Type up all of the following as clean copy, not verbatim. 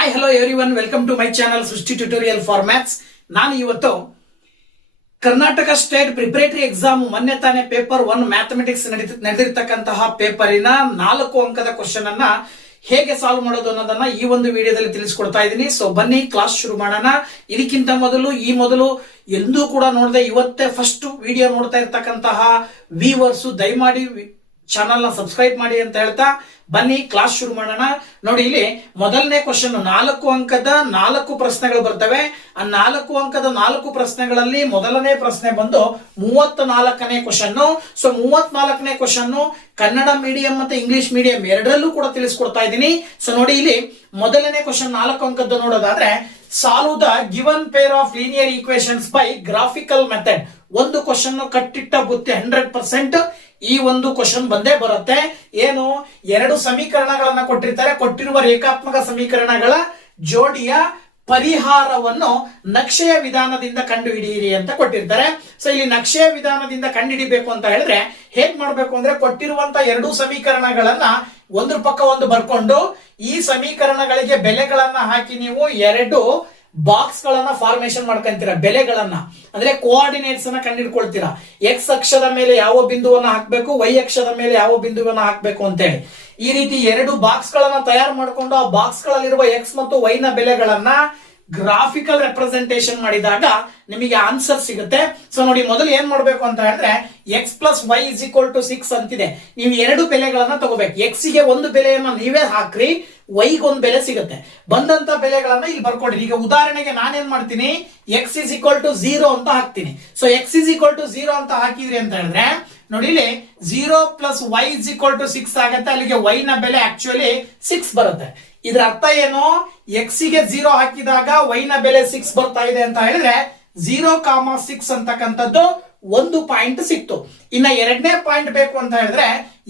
Hi hello everyone, welcome to my channel Srishti tutorial for maths. ನಾನು ಇವತ್ತು Karnataka state preparatory exam ಮೊನ್ನೆ ತಾನೇ paper 1 mathematics ನಡೆದಿರ್ತಕ್ಕಂತಹ ಪೇಪರಿನ 4 ಅಂಕದ ಕ್ವಶನ್ ಅನ್ನ ಹೇಗೆ ಸಾಲ್ವ್ ಮಾಡೋದು ಅನ್ನೋದನ್ನ ಈ ಒಂದು ವಿಡಿಯೋದಲ್ಲಿ ತಿಳಿಸ್ಕೊಡ್ತಾ ಇದ್ದೀನಿ. ಸೊ ಬನ್ನಿ ಕ್ಲಾಸ್ ಶುರು ಮಾಡೋಣ. ಇದಕ್ಕಿಂತ ಮೊದಲು ಎಂದೂ ಕೂಡ ನೋಡದೆ ಇವತ್ತೇ ಫಸ್ಟ್ ವಿಡಿಯೋ ನೋಡ್ತಾ ಇರ್ತಕ್ಕಂತಹ ವ್ಯೂವರ್ಸ್ ದಯಮಾಡಿ ಚಾನಲ್ ನ ಸಬ್ಸ್ಕ್ರೈಬ್ ಮಾಡಿ ಅಂತ ಹೇಳ್ತಾ ಬನ್ನಿ ಕ್ಲಾಸ್ ಶುರು ಮಾಡೋಣ. ನೋಡಿ, ಇಲ್ಲಿ ಮೊದಲನೇ ಕ್ವಶನ್ 4 ಅಂಕದ 4 ಪ್ರಶ್ನೆಗಳು ಬರ್ತವೆ. ಆ 4 ಅಂಕದ 4 ಪ್ರಶ್ನೆಗಳಲ್ಲಿ ಮೊದಲನೇ ಪ್ರಶ್ನೆ ಬಂದು 34ನೇ ಕ್ವಶನ್. ಸೊ 34ನೇ ಕ್ವಶನ್ ಕನ್ನಡ ಮೀಡಿಯಂ ಮತ್ತೆ ಇಂಗ್ಲಿಷ್ ಮೀಡಿಯಂ ಎರಡರಲ್ಲೂ ಕೂಡ ತಿಳಿಸ್ಕೊಡ್ತಾ ಇದ್ದೀನಿ. ಸೊ ನೋಡಿ, ಇಲ್ಲಿ ಮೊದಲನೇ ಕ್ವಶನ್ 4 ಅಂಕದ್ದು ನೋಡೋದಾದ್ರೆ, solve the given pair of linear equations by graphical method. ಒಂದು ಕ್ವಶನ್ ಕಟ್ಟಿಟ್ಟ ಬುತ್ತಿ 100% ಈ ಒಂದು ಕ್ವಶನ್ ಬಂದೇ ಬರುತ್ತೆ. ಏನು, 2 ಸಮೀಕರಣಗಳನ್ನ ಕೊಟ್ಟಿರ್ತಾರೆ. ಕೊಟ್ಟಿರುವ ರೇಖಾತ್ಮಕ ಸಮೀಕರಣಗಳ ಜೋಡಿಯ ಪರಿಹಾರವನ್ನು ನಕ್ಷೆಯ ವಿಧಾನದಿಂದ ಕಂಡು ಹಿಡಿಯಿರಿ ಅಂತ ಕೊಟ್ಟಿರ್ತಾರೆ. ಸೊ ಇಲ್ಲಿ ನಕ್ಷೆಯ ವಿಧಾನದಿಂದ ಕಂಡುಹಿಡಿಬೇಕು ಅಂತ ಹೇಳಿದ್ರೆ ಹೇಗ್ ಮಾಡ್ಬೇಕು ಅಂದ್ರೆ, ಕೊಟ್ಟಿರುವಂತ 2 ಸಮೀಕರಣಗಳನ್ನ ಒಂದ್ರ ಪಕ್ಕ ಒಂದು ಬರ್ಕೊಂಡು ಈ ಸಮೀಕರಣಗಳಿಗೆ ಬೆಲೆಗಳನ್ನ ಹಾಕಿ ನೀವು 2 ಬಾಕ್ಸ್ ಗಳನ್ನ ಫಾರ್ಮೇಶನ್ ಮಾಡ್ಕೊಂತೀರಾ. ಬೆಲೆಗಳನ್ನ ಅಂದ್ರೆ ಕೋಆರ್ಡಿನೇಟ್ಸ್ ಅನ್ನ ಕಂಡುಹಿಡ್ಕೊಳ್ತೀರಾ. ಎಕ್ಸ್ ಅಕ್ಷದ ಮೇಲೆ ಯಾವ ಬಿಂದುವನ್ನ ಹಾಕ್ಬೇಕು, ವೈ ಅಕ್ಷದ ಮೇಲೆ ಯಾವ ಬಿಂದುವನ್ನ ಹಾಕ್ಬೇಕು ಅಂತೇಳಿ ಈ ರೀತಿ 2 ಬಾಕ್ಸ್ ಗಳನ್ನ ತಯಾರು ಮಾಡಿಕೊಂಡು ಆ ಬಾಕ್ಸ್ ಗಳಲ್ಲಿರುವ ಎಕ್ಸ್ ಮತ್ತು ವೈ ನ ಬೆಲೆಗಳನ್ನ ಗ್ರಾಫಿಕಲ್ ರೆಪ್ರೆಸೆಂಟೇಷನ್ ಮಾಡಿದಾಗ ನಿಮಗೆ ಆನ್ಸರ್ ಸಿಗುತ್ತೆ. ಸೊ ನೋಡಿ, ಮೊದಲು ಏನ್ ಮಾಡ್ಬೇಕು ಅಂತ ಹೇಳಿದ್ರೆ, x plus y is equal to 6 ಅಂತಿದೆ. ನೀವು 2 ಬೆಲೆಗಳನ್ನ ತಗೋಬೇಕು. ಎಕ್ಸ್ ಗೆ ಒಂದು ಬೆಲೆಯನ್ನ ನೀವೇ ಹಾಕ್ರಿ, ವೈಗೆ ಒಂದು ಬೆಲೆ ಸಿಗುತ್ತೆ. ಬಂದಂತ ಬೆಲೆಗಳನ್ನ ಇಲ್ಲಿ ಬರ್ಕೊಡ್ರಿ. ಈಗ ಉದಾಹರಣೆಗೆ ನಾನೇನ್ ಮಾಡ್ತೀನಿ, ಎಕ್ಸ್ ಇಸ್ ಈಕ್ವಲ್ ಟು 0 ಅಂತ ಹಾಕ್ತೀನಿ. So x is equal to 0 ಅಂತ ಹಾಕಿದ್ರಿ ಅಂತ ಹೇಳಿದ್ರೆ ನೋಡಿ, ಇಲ್ಲಿ 0 plus y is equal to 6 ಆಗುತ್ತೆ. ಅಲ್ಲಿಗೆ ವೈ ನ ಬೆಲೆ ಆಕ್ಚುಲಿ 6 ಬರುತ್ತೆ. ಇದ್ರ ಅರ್ಥ ಏನು, ಎಕ್ಸ್ ಗೆ 0 ಹಾಕಿದಾಗ ವೈ ನ ಬೆಲೆ 6 ಬರ್ತಾ ಇದೆ ಅಂತ ಹೇಳಿದ್ರೆ 0,6 ಅಂತಕ್ಕಂಥದ್ದು 1 ಪಾಯಿಂಟ್ ಸಿಕ್ತು. ಇನ್ನ ಎರಡನೇ ಪಾಯಿಂಟ್ ಬೇಕು ಅಂತ ಹೇಳಿದ್ರೆ,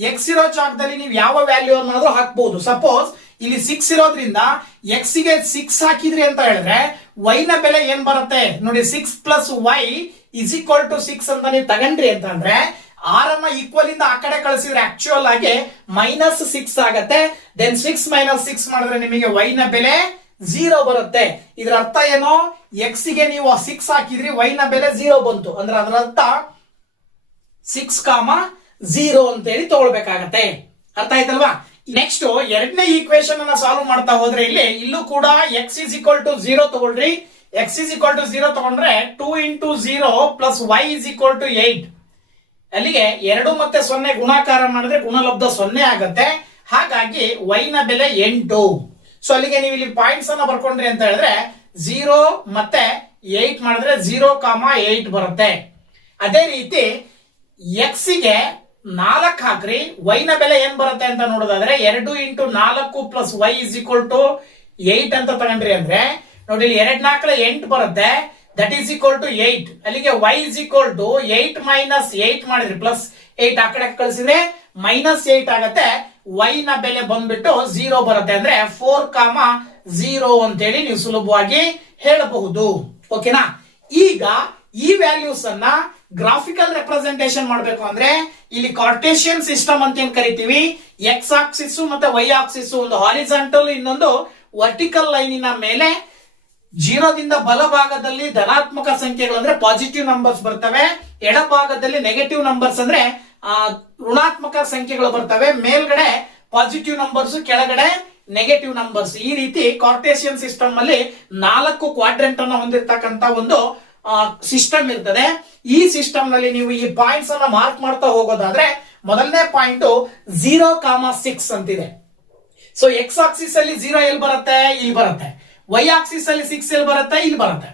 ಎಕ್ಸ್ ಇರೋ ಜಾಗದಲ್ಲಿ ನೀವು ಯಾವ ವ್ಯಾಲ್ಯೂ ಅನ್ನಾದ್ರೂ ಹಾಕ್ಬಹುದು. ಸಪೋಸ್ ಇಲ್ಲಿ 6 ಇರೋದ್ರಿಂದ ಎಕ್ಸ್ ಗೆ 6 ಹಾಕಿದ್ರಿ ಅಂತ ಹೇಳಿದ್ರೆ ವೈ ನ ಬೆಲೆ ಏನ್ ಬರುತ್ತೆ ನೋಡಿ, 6 plus y is equal to 6 ಅಂತ ನೀವು ತಗೊಂಡ್ರಿ ಅಂತ ಅಂದ್ರೆ ಆರನ್ನ ಈಕ್ವಲ್ ಇಂದ ಆ ಕಡೆ ಕಳಿಸಿದ್ರೆ ಆಕ್ಚುಯಲ್ ಆಗಿ -6 ಆಗತ್ತೆ. ದೆನ್ 6 - 6 ಮಾಡಿದ್ರೆ ನಿಮಗೆ ವೈ ನ ಬೆಲೆ 0 ಬರುತ್ತೆ. ಇದರ ಅರ್ಥ ಏನು, ಎಕ್ಸ್ ಗೆ ನೀವು 6 ಹಾಕಿದ್ರಿ, ವೈ ನ ಬೆಲೆ 0 ಬಂತು ಅಂದ್ರೆ ಅದರ ಅರ್ಥ 6,0 ಅಂತ ಹೇಳಿ ತಗೊಳ್ಬೇಕಾಗತ್ತೆ. ಅರ್ಥ ಆಯ್ತಲ್ವಾ? ನೆಕ್ಸ್ಟ್ ಎರಡನೇ ಈಕ್ವೇಶನ್ ಅನ್ನ ಸಾಲ್ವ್ ಮಾಡ್ತಾ ಹೋದ್ರೆ ಇಲ್ಲೂ ಕೂಡ ಎಕ್ಸ್ ಇಸ್ ಈಕ್ವಲ್ ಟು 0 ತಗೊಳ್ರಿ. ಎಕ್ಸ್ ಇಸ್ ಈಕ್ವಲ್ ಟು 0 ತಗೊಂಡ್ರೆ 2 × 0 plus y is equal to 8. ಅಲ್ಲಿಗೆ 2 ಮತ್ತೆ 0 ಗುಣಾಕಾರ ಮಾಡಿದ್ರೆ ಗುಣಲಬ್ಧ 0 ಆಗುತ್ತೆ. ಹಾಗಾಗಿ ವೈ ನ ಬೆಲೆ 8. ಸೊ ಅಲ್ಲಿಗೆ ನೀವು ಇಲ್ಲಿ ಪಾಯಿಂಟ್ಸ್ ಅನ್ನ ಬರ್ಕೊಂಡ್ರಿ ಅಂತ ಹೇಳಿದ್ರೆ 0 ಮತ್ತೆ 8 ಮಾಡಿದ್ರೆ 0,8 ಬರುತ್ತೆ. ಅದೇ ರೀತಿ ಎಕ್ಸ್ ಗೆ 4 ಹಾಕ್ರಿ, ವೈ ನ ಬೆಲೆ ಏನ್ ಬರುತ್ತೆ ಅಂತ ನೋಡೋದಾದ್ರೆ 2 × 4 plus y is equal to 8 ಅಂತ ತಗೊಂಡ್ರಿ ಅಂದ್ರೆ ನೋಡಿ, 2 × 4 8 ಬರುತ್ತೆ. That is equal to 8. ಅಲ್ಲಿಗೆ y ಇಸ್ ಈಕ್ವಲ್ ಟು 8 - 8 ಮಾಡಿದ್ರಿ ಪ್ಲಸ್ 8 ಆ ಕಡೆ ಕಳಿಸಿದ್ರೆ -8 ಆಗತ್ತೆ. y ನ ಬೆಲೆ ಬಂದ್ಬಿಟ್ಟು 0 ಬರುತ್ತೆ. ಅಂದ್ರೆ 4,0 ಅಂತೇಳಿ ನೀವು ಸುಲಭವಾಗಿ ಹೇಳಬಹುದು. ಓಕೆನಾ? ಈಗ ಈ ವ್ಯಾಲ್ಯೂಸ್ ಅನ್ನ ಗ್ರಾಫಿಕಲ್ ರೆಪ್ರೆಸೆಂಟೇಷನ್ ಮಾಡಬೇಕು ಅಂದ್ರೆ ಇಲ್ಲಿ ಕಾರ್ಟೇಶಿಯನ್ ಸಿಸ್ಟಮ್ ಅಂತ ಏನ್ ಕರಿತೀವಿ, ಎಕ್ಸ್ ಆಕ್ಸಿಸ್ ಮತ್ತೆ ವೈ ಆಕ್ಸಿಸ್ ಒಂದು ಹಾರಿಜಾಂಟಲ್ ಇನ್ನೊಂದು ವರ್ಟಿಕಲ್ ಲೈನಿನ ಮೇಲೆ 0 ದಿಂದ ಬಲಭಾಗದಲ್ಲಿ ಧನಾತ್ಮಕ ಸಂಖ್ಯೆಗಳು ಅಂದ್ರೆ ಪಾಸಿಟಿವ್ ನಂಬರ್ಸ್ ಬರ್ತವೆ, ಎಡಭಾಗದಲ್ಲಿ ನೆಗೆಟಿವ್ ನಂಬರ್ಸ್ ಅಂದ್ರೆ ಋಣಾತ್ಮಕ ಸಂಖ್ಯೆಗಳು ಬರ್ತವೆ. ಮೇಲ್ಗಡೆ ಪಾಸಿಟಿವ್ ನಂಬರ್ಸ್, ಕೆಳಗಡೆ ನೆಗೆಟಿವ್ ನಂಬರ್ಸ್. ಈ ರೀತಿ ಕಾರ್ಟೇಶಿಯನ್ ಸಿಸ್ಟಮ್ ಅಲ್ಲಿ 4 ಕ್ವಾಡ್ರೆಂಟ್ ಅನ್ನು ಹೊಂದಿರತಕ್ಕಂತ ಒಂದು ಸಿಸ್ಟಮ್ ಇರ್ತದೆ. ಈ ಸಿಸ್ಟಮ್ ನಲ್ಲಿ ನೀವು ಈ ಪಾಯಿಂಟ್ಸ್ ಅನ್ನ ಮಾರ್ಕ್ ಮಾಡ್ತಾ ಹೋಗೋದಾದ್ರೆ ಮೊದಲನೇ ಪಾಯಿಂಟ್ 0,6 ಅಂತಿದೆ. ಸೊ ಎಕ್ಸ್ ಆಕ್ಸಿಸ್ ಅಲ್ಲಿ 0 ಎಲ್ಲಿ ಬರುತ್ತೆ, ಇಲ್ಲಿ ಬರುತ್ತೆ. ವೈ ಆಕ್ಸಿಸ್ ಅಲ್ಲಿ 6 ಎಲ್ಲಿ ಬರುತ್ತೆ, ಇಲ್ಲಿ ಬರುತ್ತೆ.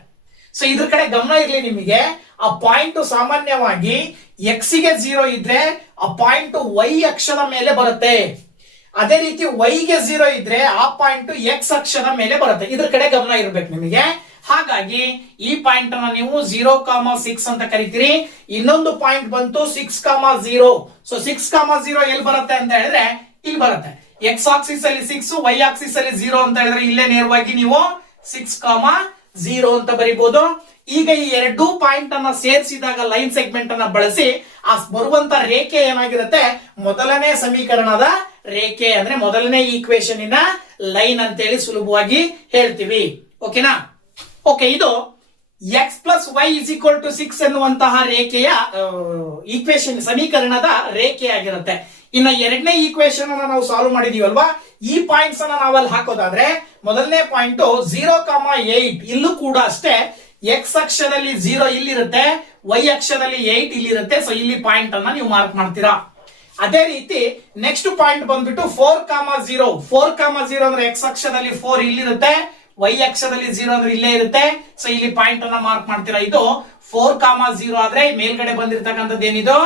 ಸೊ ಇದ್ರ ಕಡೆ ಗಮನ ಇರ್ಲಿ ನಿಮಗೆ. ಆ ಪಾಯಿಂಟ್ ಸಾಮಾನ್ಯವಾಗಿ ಎಕ್ಸ್ ಗೆ 0 ಇದ್ರೆ ಆ ಪಾಯಿಂಟ್ ವೈ ಅಕ್ಷದ ಮೇಲೆ ಬರುತ್ತೆ. ಅದೇ ರೀತಿ ವೈ ಗೆ 0 ಇದ್ರೆ ಆ ಪಾಯಿಂಟ್ ಎಕ್ಸ್ ಅಕ್ಷದ ಮೇಲೆ ಬರುತ್ತೆ. ಇದ್ರ ಕಡೆ ಗಮನ ಇರ್ಬೇಕು ನಿಮಗೆ. ಹಾಗಾಗಿ ಈ ಪಾಯಿಂಟ್ ಅನ್ನ ನೀವು 0,6 ಅಂತ ಕರಿತೀರಿ. ಇನ್ನೊಂದು ಪಾಯಿಂಟ್ ಬಂತು 6,0. ಸೊ 6,0 ಎಲ್ಲಿ ಬರುತ್ತೆ ಅಂತ ಹೇಳಿದ್ರೆ ಇಲ್ಲಿ ಬರುತ್ತೆ. ಎಕ್ಸ್ ಆಕ್ಸಿಸ್ ಅಲ್ಲಿ 6, ವೈ ಆಕ್ಸಿಸ್ ಅಲ್ಲಿ 0 ಅಂತ ಹೇಳಿದ್ರೆ ಇಲ್ಲೇ ನೇರವಾಗಿ ನೀವು 6,0 ಅಂತ ಬರೀಬಹುದು. ಈಗ ಈ 2 ಪಾಯಿಂಟ್ ಅನ್ನ ಸೇರಿಸಿದಾಗ ಲೈನ್ ಸೆಗ್ಮೆಂಟ್ ಅನ್ನ ಬಳಸಿ ಆ ಬರುವಂತ ರೇಖೆ ಏನಾಗಿರುತ್ತೆ, ಮೊದಲನೇ ಸಮೀಕರಣದ ರೇಖೆ ಅಂದ್ರೆ ಮೊದಲನೇ ಈಕ್ವೇಶನ್ ಇನ ಲೈನ್ ಅಂತೇಳಿ ಸುಲಭವಾಗಿ ಹೇಳ್ತೀವಿ. ಓಕೆನಾ? ಓಕೆ, ಇದು x plus y is equal to 6 ಎನ್ನುವಂತಹ ರೇಖೆಯ ಈಕ್ವೇಶನ್ ಸಮೀಕರಣದ ರೇಖೆಯಾಗಿರುತ್ತೆ. ಇನ್ನ ಎರಡನೇ ಈಕ್ವೇಶನ್ ಅನ್ನ ನಾವು ಸಾಲ್ವ್ ಮಾಡಿದೀವಲ್ವಾ, ಈ ಪಾಯಿಂಟ್ಸ್ ಅನ್ನ ನಾವಲ್ಲಿ ಹಾಕೋದಾದ್ರೆ ಮೊದಲನೇ ಪಾಯಿಂಟ್ 0,8 ಇಲ್ಲೂ ಕೂಡ ಅಷ್ಟೇ ಎಕ್ಸ್ ಅಕ್ಷದಲ್ಲಿ 0 ಇಲ್ಲಿರುತ್ತೆ, ವೈ ಅಕ್ಷದಲ್ಲಿ 8 ಇಲ್ಲಿರುತ್ತೆ. ಸೊ ಇಲ್ಲಿ ಪಾಯಿಂಟ್ ಅನ್ನ ನೀವು ಮಾರ್ಕ್ ಮಾಡ್ತೀರಾ. ಅದೇ ರೀತಿ ನೆಕ್ಸ್ಟ್ ಪಾಯಿಂಟ್ ಬಂದ್ಬಿಟ್ಟು 4,0 4,0 ಅಂದ್ರೆ ಎಕ್ಸ್ ಅಕ್ಷದಲ್ಲಿ 4 ಇಲ್ಲಿರುತ್ತೆ, ವೈ ಅಕ್ಷದಲ್ಲಿ 0 ಅಂದ್ರೆ ಇಲ್ಲೇ ಇರುತ್ತೆ. ಸೊ ಇಲ್ಲಿ ಪಾಯಿಂಟ್ ಅನ್ನ ಮಾರ್ಕ್ ಮಾಡ್ತೀರಾ. ಇದು 4,0 ಆದ್ರೆ ಮೇಲ್ಗಡೆ ಬಂದಿರತಕ್ಕಂಥದ್ದು ಏನಿದು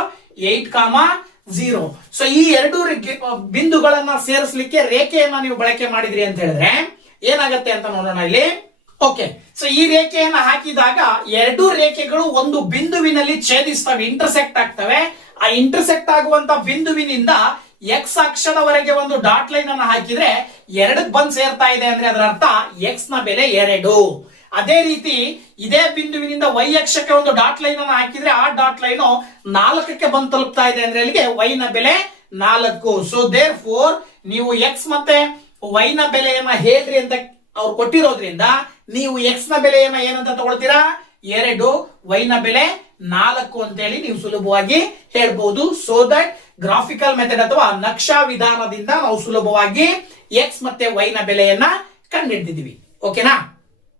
8,0. ಸೊ ಈ ಎರಡು ಬಿಂದುಗಳನ್ನ ಸೇರಿಸಲಿಕ್ಕೆ ರೇಖೆಯನ್ನ ನೀವು ಬಳಕೆ ಮಾಡಿದ್ರಿ ಅಂತ ಹೇಳಿದ್ರೆ ಏನಾಗತ್ತೆ ಅಂತ ನೋಡೋಣ ಇಲ್ಲಿ. ಓಕೆ, ಸೊ ಈ ರೇಖೆಯನ್ನ ಹಾಕಿದಾಗ ಎರಡು ರೇಖೆಗಳು ಒಂದು ಬಿಂದುವಿನಲ್ಲಿ ಛೇದಿಸ್ತವೆ, ಇಂಟರ್ಸೆಕ್ಟ್ ಆಗ್ತವೆ. ಆ ಇಂಟರ್ಸೆಕ್ಟ್ ಆಗುವಂತ ಬಿಂದುವಿನಿಂದ ಎಕ್ಸ್ ಅಕ್ಷದವರೆಗೆ ಒಂದು ಡಾಟ್ ಲೈನ್ ಅನ್ನು ಹಾಕಿದ್ರೆ ಎರಡಕ್ಕೆ ಬಂದ್ ಸೇರ್ತಾ ಇದೆ ಅಂದ್ರೆ ಅದರ ಅರ್ಥ ಎಕ್ಸ್ ನ ಬೆಲೆ 2. ಅದೇ ರೀತಿ ಇದೇ ಬಿಂದುವಿನಿಂದ ವೈ ಅಕ್ಷಕ್ಕೆ ಒಂದು ಡಾಟ್ ಲೈನ್ ಅನ್ನು ಹಾಕಿದ್ರೆ ಆ ಡಾಟ್ ಲೈನ್ 4ಕ್ಕೆ ಬಂದು ತಲುಪ್ತಾ ಇದೆ ಅಂದ್ರೆ ಅಲ್ಲಿಗೆ ವೈ ನ ಬೆಲೆ 4. ಸೊ ದೇರ್ ಫೋರ್ ನೀವು ಎಕ್ಸ್ ಮತ್ತೆ ವೈ ನ ಬೆಲೆಯನ್ನ ಹೇಳ್ರಿ ಅಂತ ಅವ್ರು ಕೊಟ್ಟಿರೋದ್ರಿಂದ ನೀವು ಎಕ್ಸ್ ನ ಬೆಲೆಯನ್ನ ಏನಂತ ತಗೊಳ್ತೀರಾ 2, ವೈ ನ ಬೆಲೆ 4 ಅಂತೇಳಿ ನೀವು ಸುಲಭವಾಗಿ ಹೇಳ್ಬಹುದು. ಸೋ ದಟ್ ಗ್ರಾಫಿಕಲ್ ಮೆಥಡ್ ಅಥವಾ ನಕ್ಷಾ ವಿಧಾನದಿಂದ ನಾವು ಸುಲಭವಾಗಿ ಎಕ್ಸ್ ಮತ್ತೆ ವೈ ನ ಬೆಲೆಯನ್ನ ಕಂಡುಹಿಡಿದಿದ್ದೀವಿ. ಓಕೆನಾ?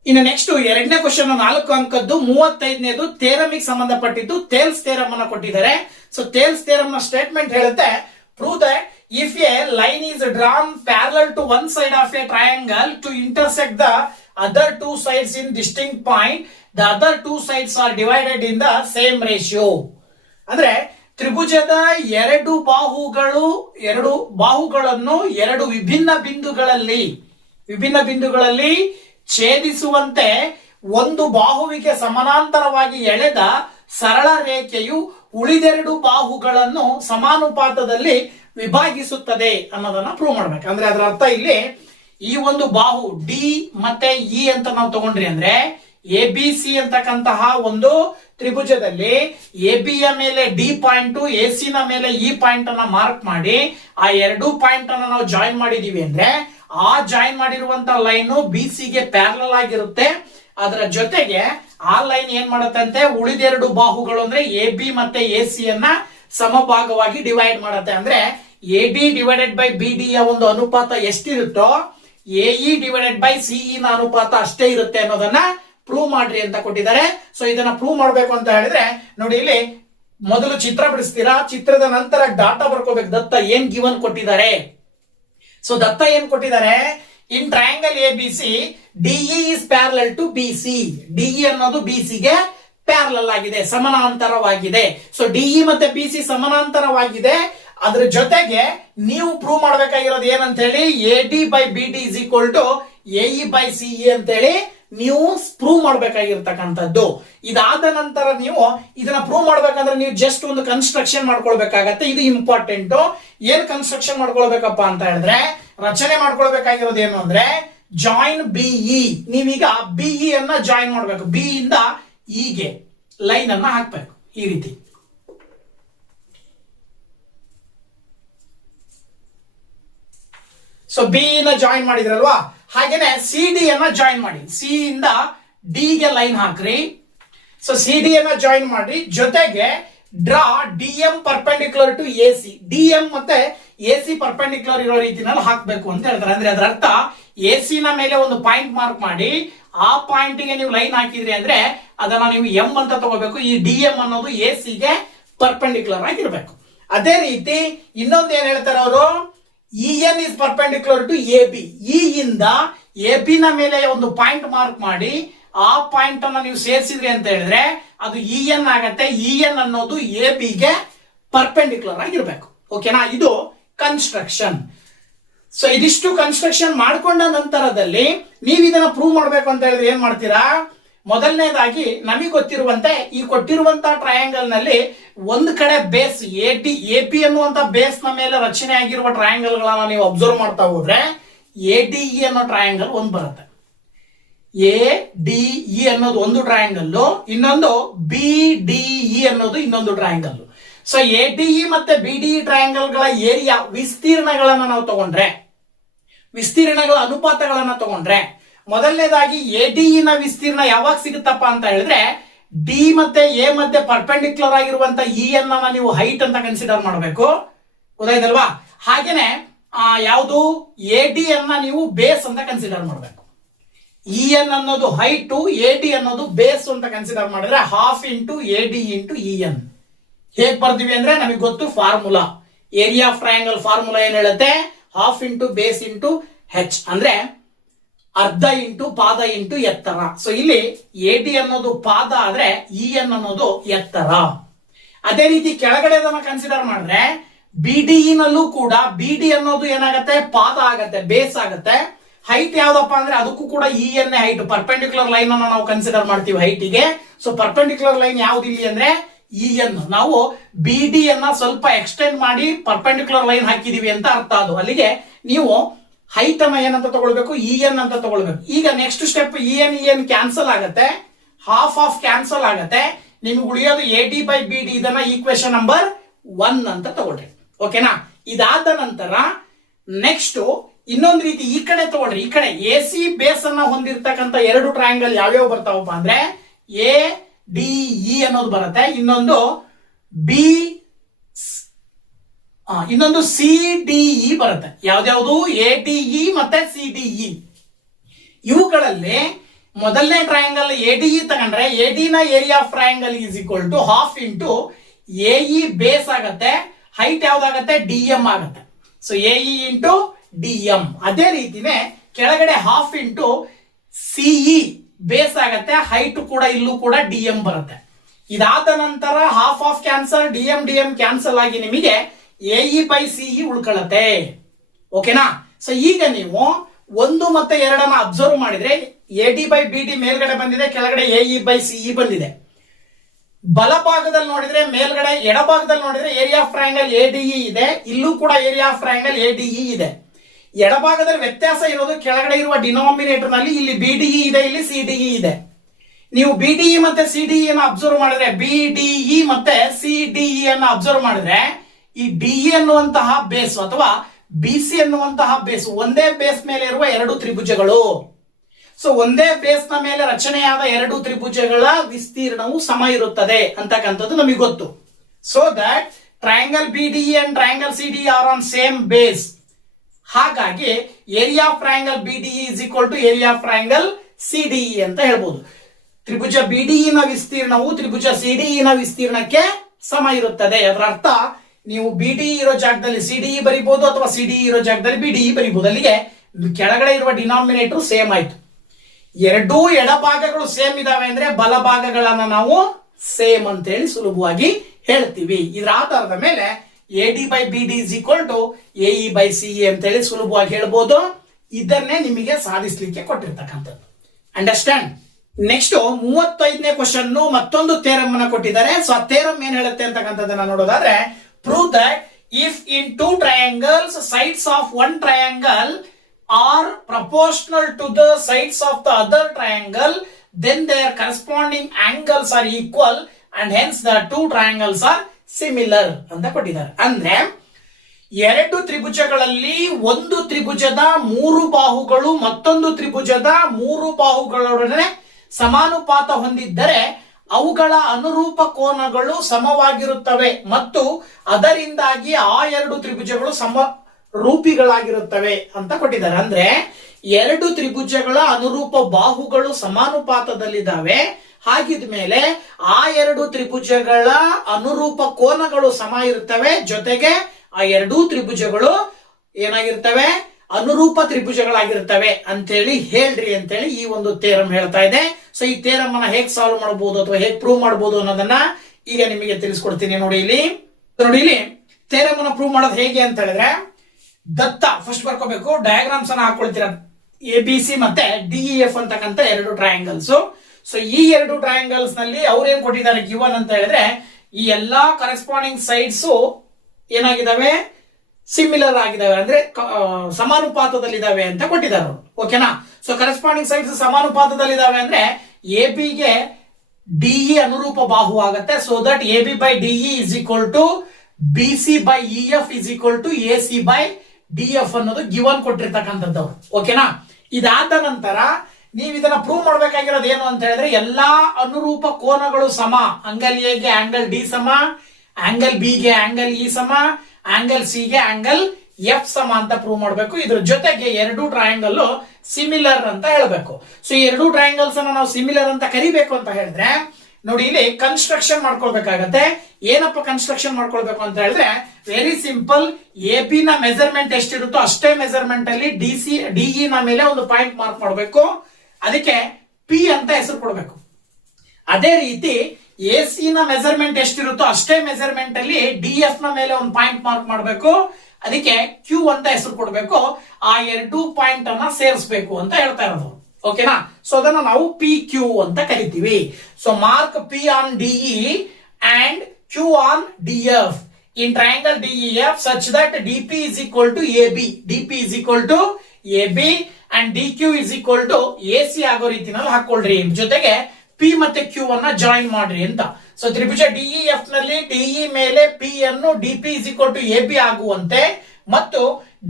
ಇನ್ನು ನೆಕ್ಸ್ಟ್ ಎರಡನೇ ಕ್ವಶನ್ 4 ಅಂಕದ್ದು 35ನೇದು ಥೇರಮಿಗೆ ಸಂಬಂಧಪಟ್ಟಿದ್ದು ಥೇಲ್ಸ್ ಥೇರಮ್ ಅನ್ನ ಕೊಟ್ಟಿದ್ದಾರೆ. ಸೊ ಥೇಲ್ಸ್ ಥೇರಮ್ ನ ಸ್ಟೇಟ್ಮೆಂಟ್ ಹೇಳುತ್ತೆ, prove that if a line is drawn parallel to one side of a triangle to intersect the other two sides in distinct point, the other two sides are divided in the same ratio. ಅಂದ್ರೆ ತ್ರಿಭುಜದ ಎರಡು ಬಾಹುಗಳನ್ನು ಎರಡು ವಿಭಿನ್ನ ಬಿಂದುಗಳಲ್ಲಿ ಛೇದಿಸುವಂತೆ ಒಂದು ಬಾಹುವಿಗೆ ಸಮಾನಾಂತರವಾಗಿ ಎಳೆದ ಸರಳ ರೇಖೆಯು ಉಳಿದೆರಡು ಬಾಹುಗಳನ್ನು ಸಮಾನುಪಾತದಲ್ಲಿ ವಿಭಾಗಿಸುತ್ತದೆ ಅನ್ನೋದನ್ನ ಪ್ರೂವ್ ಮಾಡ್ಬೇಕು. ಅಂದ್ರೆ ಅದರ ಅರ್ಥ ಇಲ್ಲಿ ಈ ಒಂದು ಬಾಹು ಡಿ ಮತ್ತೆ ಇ ಅಂತ ನಾವು ತಗೊಂಡ್ರಿ ಅಂದ್ರೆ ಎ ಬಿ ಸಿ ಅಂತಕ್ಕಂತಹ ಒಂದು ತ್ರಿಭುಜದಲ್ಲಿ ಎ ಬಿ ಯ ಮೇಲೆ ಡಿ ಪಾಯಿಂಟ್, ಎ ಸಿ ನ ಮೇಲೆ ಇ ಪಾಯಿಂಟ್ ಅನ್ನ ಮಾರ್ಕ್ ಮಾಡಿ ಆ ಎರಡು ಪಾಯಿಂಟ್ ಅನ್ನ ನಾವು ಜಾಯಿನ್ ಮಾಡಿದೀವಿ ಅಂದ್ರೆ ಆ ಜಾಯಿನ್ ಮಾಡಿರುವಂತ ಲೈನ್ ಬಿ ಸಿ ಗೆ ಪ್ಯಾರಲಲ್ ಆಗಿರುತ್ತೆ. ಅದರ ಜೊತೆಗೆ ಆ ಲೈನ್ ಏನ್ ಮಾಡತ್ತಂತೆ ಉಳಿದೆರಡು ಬಾಹುಗಳು ಅಂದ್ರೆ ಎ ಬಿ ಮತ್ತೆ ಎ ಸಿ ಅನ್ನ ಸಮಭಾಗವಾಗಿ ಡಿವೈಡ್ ಮಾಡುತ್ತೆ. ಅಂದ್ರೆ A D divided by B D ಯ ಒಂದು ಅನುಪಾತ ಎಷ್ಟಿರುತ್ತೋ A E divided by CE ನ ಅನುಪಾತ ಅಷ್ಟೇ ಇರುತ್ತೆ ಅನ್ನೋದನ್ನ ಪ್ರೂವ್ ಮಾಡ್ರಿ ಅಂತ ಕೊಟ್ಟಿದ್ದಾರೆ. ಸೊ ಇದನ್ನ ಪ್ರೂವ್ ಮಾಡಬೇಕು ಅಂತ ಹೇಳಿದ್ರೆ ನೋಡಿ, ಇಲ್ಲಿ ಮೊದಲು ಚಿತ್ರ ಬಿಡಿಸ್ತೀರಾ, ಚಿತ್ರದ ನಂತರ ಡಾಟಾ ಬರ್ಕೋಬೇಕು. ದತ್ತ ಏನ್ ಗಿವನ್ ಕೊಟ್ಟಿದ್ದಾರೆ. ಸೊ ದತ್ತ ಏನ್ ಕೊಟ್ಟಿದ್ದಾರೆ, in triangle A B C D E is parallel to B C. D E ಅನ್ನೋದು ಬಿ ಸಿ ಗೆ ಪ್ಯಾರಲಲ್ ಆಗಿದೆ, ಸಮಾನಾಂತರವಾಗಿದೆ. ಸೊ ಡಿಇ ಮತ್ತೆ ಬಿ ಸಿ ಸಮಾನಾಂತರವಾಗಿದೆ. ಅದ್ರ ಜೊತೆಗೆ ನೀವು ಪ್ರೂವ್ ಮಾಡಬೇಕಾಗಿರೋದು ಏನಂತ ಹೇಳಿ, A D by B D is equal to A E by C E ಅಂತ ಹೇಳಿ ನೀವು ಪ್ರೂವ್ ಮಾಡಬೇಕಾಗಿರ್ತಕ್ಕಂಥದ್ದು. ಇದಾದ ನಂತರ ನೀವು ಇದನ್ನ ಪ್ರೂವ್ ಮಾಡ್ಬೇಕಂದ್ರೆ ನೀವು ಜಸ್ಟ್ ಒಂದು ಕನ್ಸ್ಟ್ರಕ್ಷನ್ ಮಾಡ್ಕೊಳ್ಬೇಕಾಗತ್ತೆ. ಇದು ಇಂಪಾರ್ಟೆಂಟ್. ಏನ್ ಕನ್ಸ್ಟ್ರಕ್ಷನ್ ಮಾಡ್ಕೊಳ್ಬೇಕಪ್ಪ ಅಂತ ಹೇಳಿದ್ರೆ, ರಚನೆ ಮಾಡ್ಕೊಳ್ಬೇಕಾಗಿರೋದು ಏನು ಅಂದ್ರೆ ಜಾಯಿನ್ ಬಿಇ. ನೀವೀಗ ಬಿಇ ಅನ್ನ ಜಾಯಿನ್ ಮಾಡ್ಬೇಕು. ಬಿ ಇಂದ ಇಗೆ ಲೈನ್ ಅನ್ನ ಹಾಕ್ಬೇಕು ಈ ರೀತಿ. ಸೊ ಬಿ ನ ಜಾಯಿನ್ ಮಾಡಿದ್ರಲ್ವಾ, ಹಾಗೇನೆ ಸಿ ಡಿ ಅನ್ನ ಜಾಯಿನ್ ಮಾಡಿ. ಸಿ ಇಂದ ಡಿ ಗೆ ಲೈನ್ ಹಾಕ್ರಿ. ಸೊ ಸಿ ಡಿ ಅನ್ನ ಜಾಯಿನ್ ಮಾಡಿ, ಜೊತೆಗೆ draw D M perpendicular to A C. D M ಮತ್ತೆ ಎ ಸಿ ಪರ್ಪೆಂಡಿಕ್ಯುಲರ್ ಇರೋ ರೀತಿನಲ್ಲಿ ಹಾಕ್ಬೇಕು ಅಂತ ಹೇಳ್ತಾರೆ. ಅಂದ್ರೆ ಅದರ ಅರ್ಥ ಎ ಸಿ ನ ಮೇಲೆ ಒಂದು ಪಾಯಿಂಟ್ ಮಾರ್ಕ್ ಮಾಡಿ ಆ ಪಾಯಿಂಟ್ ಗೆ ನೀವು ಲೈನ್ ಹಾಕಿದ್ರಿ ಅಂದ್ರೆ ಅದನ್ನ ನೀವು ಎಂ ಅಂತ ತಗೋಬೇಕು. ಈ ಡಿ ಎಂ ಅನ್ನೋದು ಎ ಸಿ ಗೆ ಪರ್ಪೆಂಡಿಕ್ಯುಲರ್ ಆಗಿರ್ಬೇಕು. ಅದೇ ರೀತಿ ಇನ್ನೊಂದು ಏನ್ ಹೇಳ್ತಾರೆ ಅವರು, E N is perpendicular to A B. E ಇಂದ ಎ ಬಿ ನ ಮೇಲೆ ಒಂದು ಪಾಯಿಂಟ್ ಮಾರ್ಕ್ ಮಾಡಿ ಆ ಪಾಯಿಂಟ್ ಅನ್ನ ನೀವು ಸೇರಿಸಿದ್ರಿ ಅಂತ ಹೇಳಿದ್ರೆ ಅದು ಇ ಎನ್ ಆಗತ್ತೆ. ಇ ಎನ್ ಅನ್ನೋದು ಎ ಬಿ ಗೆ ಪರ್ಪೆಂಡಿಕ್ಯುಲರ್ ಆಗಿರ್ಬೇಕು. ಓಕೆನಾ? ಇದು ಕನ್ಸ್ಟ್ರಕ್ಷನ್. ಸೊ ಇದಿಷ್ಟು ಕನ್ಸ್ಟ್ರಕ್ಷನ್ ಮಾಡ್ಕೊಂಡ ನಂತರದಲ್ಲಿ ನೀವು ಇದನ್ನ ಪ್ರೂವ್ ಮಾಡ್ಬೇಕು ಅಂತ ಹೇಳಿದ್ರೆ ಏನ್ ಮಾಡ್ತೀರಾ, ಮೊದಲನೇದಾಗಿ ನಮಗೆ ಗೊತ್ತಿರುವಂತೆ ಈ ಕೊಟ್ಟಿರುವಂತಹ ಟ್ರಯಾಂಗಲ್ ನಲ್ಲಿ ಒಂದು ಕಡೆ ಬೇಸ್ ಎ ಬಿ ಅನ್ನುವಂತ ಬೇಸ್ ನ ಮೇಲೆ ರಚನೆ ಆಗಿರುವ ಟ್ರಯಾಂಗಲ್ ಗಳನ್ನ ನೀವು ಅಬ್ಸರ್ವ್ ಮಾಡ್ತಾ ಹೋದ್ರೆ ಎ ಡಿ ಇ ಅನ್ನೋ ಟ್ರಯಾಂಗಲ್ ಒಂದು ಬರುತ್ತೆ. ಎ ಡಿ ಇ ಅನ್ನೋದು ಒಂದು ಟ್ರಯಾಂಗಲ್, ಇನ್ನೊಂದು ಬಿ ಡಿ ಇ ಅನ್ನೋದು ಇನ್ನೊಂದು ಟ್ರಯಾಂಗಲ್. ಸೊ ಎಡಿಇ ಮತ್ತೆ ಬಿಡಿಇ ಟ್ರಯಾಂಗಲ್ ಗಳ ಏರಿಯಾ ವಿಸ್ತೀರ್ಣಗಳನ್ನ ನಾವು ತಗೊಂಡ್ರೆ, ವಿಸ್ತೀರ್ಣಗಳ ಅನುಪಾತಗಳನ್ನ ತಗೊಂಡ್ರೆ, ಮೊದಲನೇದಾಗಿ ಎಡಿಇ ನ ವಿಸ್ತೀರ್ಣ ಯಾವಾಗ ಸಿಗುತ್ತಪ್ಪ ಅಂತ ಹೇಳಿದ್ರೆ ಡಿ ಮತ್ತೆ ಎ ಮಧ್ಯೆ ಪರ್ಪೆಂಡಿಕ್ಯುಲರ್ ಆಗಿರುವಂತ ಇ ಅನ್ನ ನೀವು ಹೈಟ್ ಅಂತ ಕನ್ಸಿಡರ್ ಮಾಡಬೇಕು, ಗೊತ್ತಾಯ್ತಲ್ವಾ? ಹಾಗೇನೆ ಯಾವುದು ಎಡಿ ಅನ್ನ ನೀವು ಬೇಸ್ ಅಂತ ಕನ್ಸಿಡರ್ ಮಾಡಬೇಕು. ಇ ಎನ್ ಅನ್ನೋದು ಹೈಟ್, ಎಡಿ ಅನ್ನೋದು ಬೇಸ್ ಅಂತ ಕನ್ಸಿಡರ್ ಮಾಡಿದ್ರೆ ಹಾಫ್ ಇಂಟು ಎಡಿ ಇಂಟು ಇ ಎನ್. ಹೇಗ್ ಬರ್ತೀವಿ ಅಂದ್ರೆ ನಮಗೆ ಗೊತ್ತು formula, area of triangle formula ಏನ್ ಹೇಳುತ್ತೆ, half into base into H ಅಂದ್ರೆ ಅರ್ಧ ಇಂಟು ಪಾದ ಇಂಟು ಎತ್ತರ. ಸೊ ಇಲ್ಲಿ ಎಡಿ ಅನ್ನೋದು ಪಾದ ಆದ್ರೆ ಇ ಎನ್ ಅನ್ನೋದು ಎತ್ತರ. ಅದೇ ರೀತಿ ಕೆಳಗಡೆ ಕನ್ಸಿಡರ್ ಮಾಡಿದ್ರೆ ಬಿಡಿಇ ನಲ್ಲೂ ಕೂಡ ಬಿಡಿ ಅನ್ನೋದು ಏನಾಗತ್ತೆ, ಪಾದ ಆಗತ್ತೆ, ಬೇಸ್ ಆಗತ್ತೆ. ಹೈಟ್ ಯಾವ್ದಪ್ಪ ಅಂದ್ರೆ ಅದಕ್ಕೂ ಕೂಡ E N height, perpendicular line ಅನ್ನು ನಾವು ಕನ್ಸಿಡರ್ ಮಾಡ್ತೀವಿ ಹೈಟಿಗೆ. ಸೊ ಪರ್ಪೆಂಡಿಕ್ಯುಲರ್ ಲೈನ್ ಯಾವ್ದಿಲ್ಲಿ ಅಂದ್ರೆ ಇ ಎನ್. ನಾವು ಬಿಡಿ ಅನ್ನ ಸ್ವಲ್ಪ ಎಕ್ಸ್ಟೆಂಡ್ ಮಾಡಿ ಪರ್ಪೆಂಡಿಕ್ಯುಲರ್ ಲೈನ್ ಹಾಕಿದೀವಿ ಅಂತ ಅರ್ಥ. ಅದು ಅಲ್ಲಿಗೆ ನೀವು ಹೈಟ್ ಅನ್ನ ಏನಂತ ತಗೊಳ್ಬೇಕು, ಇ ಎನ್ ಅಂತ ತಗೊಳ್ಬೇಕು. ಈಗ next step E N cancel ಆಗತ್ತೆ, ಹಾಫ್ ಆಫ್ ಕ್ಯಾನ್ಸಲ್ ಆಗತ್ತೆ, ನಿಮ್ಗೆ ಉಳಿಯೋದು A D by B D. ಇದನ್ನ ಈಕ್ವೇಶನ್ ನಂಬರ್ 1 ಅಂತ ತಗೊಳ್ರಿ, ಓಕೆನಾ? ಇದಾದ ನಂತರ ನೆಕ್ಸ್ಟ್ ಇನ್ನೊಂದು ರೀತಿ ಈ ಕಡೆ ತಗೊಳ್ರಿ. ಈ ಕಡೆ ಎ ಸಿ ಬೇಸ್ ಅನ್ನ ಹೊಂದಿರತಕ್ಕಂತ ಎರಡು ಟ್ರಯಾಂಗಲ್ ಯಾವ್ಯಾವ ಬರ್ತಾವಪ್ಪ ಅಂದ್ರೆ ಎ ಡಿ ಇ ಅನ್ನೋದು ಬರುತ್ತೆ, ಇನ್ನೊಂದು ಬಿ ಇನ್ನೊಂದು ಸಿ ಡಿ ಇ ಬರುತ್ತೆ. ಯಾವ್ದ್ಯಾವ್ದು, ಎ ಡಿ ಇ ಮತ್ತೆ ಸಿ ಡಿ ಇ. ಇವುಗಳಲ್ಲಿ ಮೊದಲನೇ ಟ್ರಯಾಂಗಲ್ ಎ ಡಿ ಇ ತಗೊಂಡ್ರೆ ಎ ಡಿ ನ area of triangle is equal to half into A E base ಆಗತ್ತೆ, ಹೈಟ್ ಯಾವ್ದಾಗತ್ತೆ, ಡಿ ಎಂ ಆಗತ್ತೆ. So A E into D M. ಅದೇ ರೀತಿನೇ ಕೆಳಗಡೆ ಹಾಫ್ ಇಂಟು ಸಿಇ ಬೇಸ್ ಆಗತ್ತೆ, ಹೈಟ್ ಕೂಡ ಇಲ್ಲೂ ಕೂಡ ಡಿ ಎಂ ಬರುತ್ತೆ. ಇದಾದ ನಂತರ half of cancel, D M cancel ಆಗಿ ನಿಮಗೆ ಎ ಇ ಬೈ ಸಿಇ ಉಳ್ಕೊಳ್ಳತ್ತೆ, ಓಕೆನಾ? ಸೊ ಈಗ ನೀವು 1 ಮತ್ತೆ 2 ಅಬ್ಸರ್ವ್ ಮಾಡಿದ್ರೆ A D by B D ಮೇಲ್ಗಡೆ ಬಂದಿದೆ, ಕೆಳಗಡೆ ಎ ಇ ಬೈ ಸಿಇ ಬಂದಿದೆ. ಬಲಭಾಗದಲ್ಲಿ ನೋಡಿದ್ರೆ ಮೇಲ್ಗಡೆ, ಎಡಭಾಗದಲ್ಲಿ ನೋಡಿದ್ರೆ area of triangle A D E ಇದೆ, ಇಲ್ಲೂ ಕೂಡ area of triangle A D E ಇದೆ. ಎಡಭಾಗದಲ್ಲಿ ವ್ಯತ್ಯಾಸ ಇರೋದು ಕೆಳಗಡೆ ಇರುವ ಡಿನಾಮಿನೇಟರ್ ನಲ್ಲಿ ಇಲ್ಲಿ ಬಿಡಿಇ ಇದೆ, ಇಲ್ಲಿ ಸಿಡಿಇ ಇದೆ. ನೀವು ಬಿಡಿಇ ಮತ್ತೆ ಸಿಡಿಇ ಅನ್ನು ಅಬ್ಸರ್ವ್ ಮಾಡಿದ್ರೆ, ಬಿಡಿಇ ಮತ್ತೆ ಸಿಡಿಇ ಅನ್ನು ಅಬ್ಸರ್ವ್ ಮಾಡಿದ್ರೆ ಈ ಡಿಇ ಅನ್ನುವಂತಹ ಬೇಸ್ ಅಥವಾ ಬಿಸಿ ಅನ್ನುವಂತಹ ಬೇಸ್ ಒಂದೇ ಬೇಸ್ ಮೇಲೆ ಇರುವ ಎರಡು ತ್ರಿಭುಜಗಳು. ಸೊ ಒಂದೇ ಬೇಸ್ ನ ಮೇಲೆ ರಚನೆಯಾದ ಎರಡು ತ್ರಿಭುಜಗಳ ವಿಸ್ತೀರ್ಣವು ಸಮ ಇರುತ್ತದೆ ಅಂತಕ್ಕಂಥದ್ದು ನಮಗೆ ಗೊತ್ತು. So that triangle BDE and triangle CDE are on same base. ಹಾಗಾಗಿ area of triangle BDE is equal to area of triangle CDE ಅಂತ ಹೇಳ್ಬೋದು. ತ್ರಿಭುಜ ಬಿಡಿಇ ನ ವಿಸ್ತೀರ್ಣವು ತ್ರಿಭುಜ ಸಿಡಿಇ ನ ವಿಸ್ತೀರ್ಣಕ್ಕೆ ಸಮ ಇರುತ್ತದೆ. ಅದರ ಅರ್ಥ ನೀವು ಬಿಡಿಇ ಇರೋ ಜಾಗದಲ್ಲಿ ಸಿಡಿಇ ಬರಿಬಹುದು ಅಥವಾ ಸಿಡಿಇ ಇರೋ ಜಾಗದಲ್ಲಿ ಬಿಡಿಇ ಬರಿಬಹುದು. ಅಲ್ಲಿಗೆ ಕೆಳಗಡೆ ಇರುವ ಡಿನಾಮಿನೇಟರ್ ಸೇಮ್ ಆಯ್ತು. ಎರಡೂ ಎಡಭಾಗಗಳು ಸೇಮ್ ಇದಾವೆ ಅಂದ್ರೆ ಬಲಭಾಗಗಳನ್ನ ನಾವು ಸೇಮ್ ಅಂತ ಹೇಳಿ ಸುಲಭವಾಗಿ ಹೇಳ್ತೀವಿ. ಇದರ ಆಧಾರದ ಮೇಲೆ A D by B D is equal to A E by C ಅಂತ ಹೇಳಿ ಸುಲಭವಾಗಿ ಹೇಳ್ಬೋದು. ಇದನ್ನೇ ನಿಮಗೆ ಸಾಧಿಸಲಿಕ್ಕೆ ಕೊಟ್ಟಿರ್ತಕ್ಕಂಥದ್ದು. ಅಂಡರ್ಸ್ಟ್ಯಾಂಡ್? ನೆಕ್ಸ್ಟ್ 35ನೇ ಕ್ವಶನ್ ಮತ್ತೊಂದು ಥಿಯರಮ್ ಅನ್ನ ಕೊಟ್ಟಿದ್ದಾರೆ. ಸೊ ಆ ಥಿಯರಮ್ ಏನ್ ಹೇಳುತ್ತೆ ಅಂತಕ್ಕಂಥದ್ದನ್ನ ನೋಡೋದಾದ್ರೆ, prove that if in two triangles sides of one triangle are proportional to the sides of the other triangle, then their corresponding angles are equal and hence the two triangles are similar ಅಂತ ಕೊಟ್ಟಿದ್ದಾರೆ. ಅಂದ್ರೆ ಎರಡು ತ್ರಿಭುಜಗಳಲ್ಲಿ ಒಂದು ತ್ರಿಭುಜದ 3 ಬಾಹುಗಳು ಮತ್ತೊಂದು ತ್ರಿಭುಜದ 3 ಬಾಹುಗಳೊಡನೆ ಸಮಾನುಪಾತ ಹೊಂದಿದ್ದರೆ ಅವುಗಳ ಅನುರೂಪ ಕೋನಗಳು ಸಮವಾಗಿರುತ್ತವೆ ಮತ್ತು ಅದರಿಂದಾಗಿ ಆ ಎರಡು ತ್ರಿಭುಜಗಳು ರೂಪಿಗಳಾಗಿರುತ್ತವೆ ಅಂತ ಕೊಟ್ಟಿದ್ದಾರೆ. ಅಂದ್ರೆ ಎರಡು ತ್ರಿಭುಜಗಳ ಅನುರೂಪ ಬಾಹುಗಳು ಸಮಾನುಪಾತದಲ್ಲಿದ್ದಾವೆ. ಹಾಗಿದ್ಮೇಲೆ ಆ ಎರಡು ತ್ರಿಭುಜಗಳ ಅನುರೂಪ ಕೋನಗಳು ಸಮ ಇರುತ್ತವೆ. ಜೊತೆಗೆ ಆ ಎರಡೂ ತ್ರಿಭುಜಗಳು ಏನಾಗಿರ್ತವೆ, ಅನುರೂಪ ತ್ರಿಭುಜಗಳಾಗಿರ್ತವೆ ಅಂತೇಳಿ ಹೇಳ್ರಿ ಅಂತೇಳಿ ಈ ಒಂದು ಥಿಯರಮ್ ಹೇಳ್ತಾ ಇದೆ. ಸೊ ಈ ಥಿಯರಮ್ ಅನ್ನ ಹೇಗೆ ಸಾಲ್ವ್ ಮಾಡಬಹುದು ಅಥವಾ ಹೇಗೆ ಪ್ರೂವ್ ಮಾಡಬಹುದು ಅನ್ನೋದನ್ನ ಈಗ ನಿಮಗೆ ತಿಳಿಸ್ಕೊಡ್ತೀನಿ. ನೋಡಿ ಇಲ್ಲಿ ಥಿಯರಮ್ ಅನ್ನ ಪ್ರೂವ್ ಮಾಡೋದು ಹೇಗೆ ಅಂತ ಹೇಳಿದ್ರೆ, ದತ್ತ ಫಸ್ಟ್ ಬರ್ಕೋಬೇಕು, ಡಯಾಗ್ರಾಮ್ಸ್ ಅನ್ನ ಹಾಕೊಳ್ತೀರ. ಎ ಬಿ ಸಿ ಮತ್ತೆ ಡಿಇಎಫ್ ಅಂತಕ್ಕಂಥ ಎರಡು ಟ್ರಯಾಂಗಲ್ಸ್. ಸೊ ಈ ಎರಡು ಟ್ರಯಾಂಗಲ್ಸ್ ನಲ್ಲಿ ಅವ್ರೇನ್ ಕೊಟ್ಟಿದ್ದಾರೆ ಗಿವನ್ ಅಂತ ಹೇಳಿದ್ರೆ, ಈ ಎಲ್ಲಾ ಕರೆಸ್ಪಾಂಡಿಂಗ್ ಸೈಡ್ಸ್ ಏನಾಗಿದ್ದಾವೆ, ಸಿಮಿಲರ್ ಆಗಿದಾವೆ, ಅಂದ್ರೆ ಸಮಾನುಪಾತದಲ್ಲಿದ್ದಾವೆ ಅಂತ ಕೊಟ್ಟಿದ್ದಾರೆ. ಓಕೆನಾ? ಸೊ ಕರೆಸ್ಪಾಂಡಿಂಗ್ ಸೈಡ್ಸ್ ಸಮಾನುಪಾತದಲ್ಲಿದ್ದಾವೆ ಅಂದ್ರೆ ಎ ಬಿಗೆ ಡಿಇ ಅನುರೂಪ ಬಾಹು ಆಗುತ್ತೆ. So that A B by DE is equal to B C by E F is equal to A C by D ಎಫ್ ಅನ್ನೋದು ಗಿವನ್ ಕೊಟ್ಟಿರ್ತಕ್ಕಂಥದ್ದು. ಓಕೆನಾ? ಇದಾದ ನಂತರ ನೀವು ಇದನ್ನ ಪ್ರೂವ್ ಮಾಡ್ಬೇಕಾಗಿರೋದು ಏನು ಅಂತ ಹೇಳಿದ್ರೆ, ಎಲ್ಲಾ ಅನುರೂಪ ಕೋನಗಳು ಸಮ. ಆಂಗಲ್ ಎ ಗೆ ಆಂಗಲ್ ಡಿ ಸಮ, ಆಂಗಲ್ ಬಿ ಗೆ ಆಂಗಲ್ ಇ ಸಮ, ಆಂಗಲ್ ಸಿ ಗೆ ಆಂಗಲ್ ಎಫ್ ಸಮ ಅಂತ ಪ್ರೂವ್ ಮಾಡಬೇಕು. ಇದ್ರ ಜೊತೆಗೆ ಎರಡು ಟ್ರಯಾಂಗಲ್ ಸಿಮಿಲರ್ ಅಂತ ಹೇಳಬೇಕು. ಸೊ ಈ ಎರಡು ಟ್ರಯಾಂಗಲ್ಸ್ ಅನ್ನ ನಾವು ಸಿಮಿಲರ್ ಅಂತ ಕರಿಬೇಕು ಅಂತ ಹೇಳಿದ್ರೆ, ನೋಡಿ ಇಲ್ಲಿ ಕನ್ಸ್ಟ್ರಕ್ಷನ್ ಮಾಡ್ಕೊಳ್ಬೇಕಾಗತ್ತೆ. ಏನಪ್ಪ ಕನ್ಸ್ಟ್ರಕ್ಷನ್ ಮಾಡ್ಕೊಳ್ಬೇಕು ಅಂತ ಹೇಳಿದ್ರೆ, ವೆರಿ ಸಿಂಪಲ್. ಎ ಬಿ ನ ಮೆಜರ್ಮೆಂಟ್ ಎಷ್ಟಿರುತ್ತೋ ಅಷ್ಟೇ ಮೆಜರ್ಮೆಂಟ್ ಅಲ್ಲಿ ಡಿಇ ನ ಮೇಲೆ ಒಂದು ಪಾಯಿಂಟ್ ಮಾರ್ಕ್ ಮಾಡಬೇಕು. ಅದಕ್ಕೆ ಪಿ ಅಂತ ಹೆಸರು ಕೊಡಬೇಕು. ಅದೇ ರೀತಿ ಎ ಸಿ ನ ಮೆಜರ್ಮೆಂಟ್ ಎಷ್ಟಿರುತ್ತೋ ಅಷ್ಟೇ ಮೆಜರ್ಮೆಂಟ್ ಅಲ್ಲಿ ಡಿ ಎಫ್ ನ ಮೇಲೆ ಒಂದು ಪಾಯಿಂಟ್ ಮಾರ್ಕ್ ಮಾಡಬೇಕು. ಅದಕ್ಕೆ ಕ್ಯೂ ಅಂತ ಹೆಸರು ಕೊಡಬೇಕು. ಆ ಎರಡು ಪಾಯಿಂಟ್ ಅನ್ನ ಸೇರಿಸಬೇಕು ಅಂತ ಹೇಳ್ತಾ ಇರೋದು. ಓಕೆನಾ? ಸೊ ಅದನ್ನ ನಾವು ಪಿ ಕ್ಯೂ ಅಂತ ಕರಿತೀವಿ. So mark P on D E and Q on D F in triangle DEF such that DP is equal to AB, DP is equal to AB and DQ is equal to AC ಆಗೋ ರೀತಿನಲ್ಲಿ ಹಾಕೊಳ್ಳ್ರಿ. ಜೊತೆಗೆ P ಮತ್ತೆ Q ಅನ್ನ join ಮಾಡ್ರಿ ಅಂತ. So ತ್ರಿಭುಜ DEF ನಲ್ಲಿ DE ಮೇಲೆ P ಅನ್ನು DP is equal to AB ಆಗುವಂತೆ ಮತ್ತು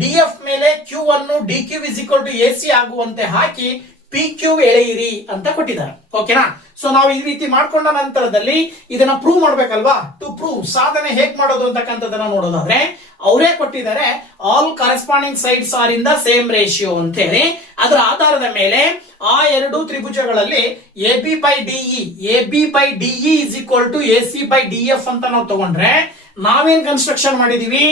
DF ಮೇಲೆ Q ಅನ್ನು DQ is equal to AC ಆಗುವಂತೆ ಹಾಕಿ ಪಿ ಕ್ಯೂ ಎಳೆಯಿರಿ ಅಂತ ಕೊಟ್ಟಿದ್ದಾರೆ. ಓಕೆನಾ? ಸೊ ನಾವು ಈ ರೀತಿ ಮಾಡ್ಕೊಂಡ ನಂತರದಲ್ಲಿ ಇದನ್ನ ಪ್ರೂವ್ ಮಾಡ್ಬೇಕಲ್ವಾ. ಟು ಪ್ರೂವ್ ಸಾಧನೆ ಹೇಗ್ ಮಾಡೋದು ಅಂತಕ್ಕಂಥದ್ದನ್ನ ನೋಡೋದಾದ್ರೆ, ಅವರೇ ಕೊಟ್ಟಿದ್ದಾರೆ all corresponding sides are in the same ratio ಅಂತ ಹೇಳಿ. ಅದರ ಆಧಾರದ ಮೇಲೆ ಆ ಎರಡು ತ್ರಿಭುಜಗಳಲ್ಲಿ A B by DE is equal to A C by D F ಅಂತ ನಾವು ತಗೊಂಡ್ರೆ, ನಾವೇನ್ ಕನ್ಸ್ಟ್ರಕ್ಷನ್ ಮಾಡಿದೀವಿ,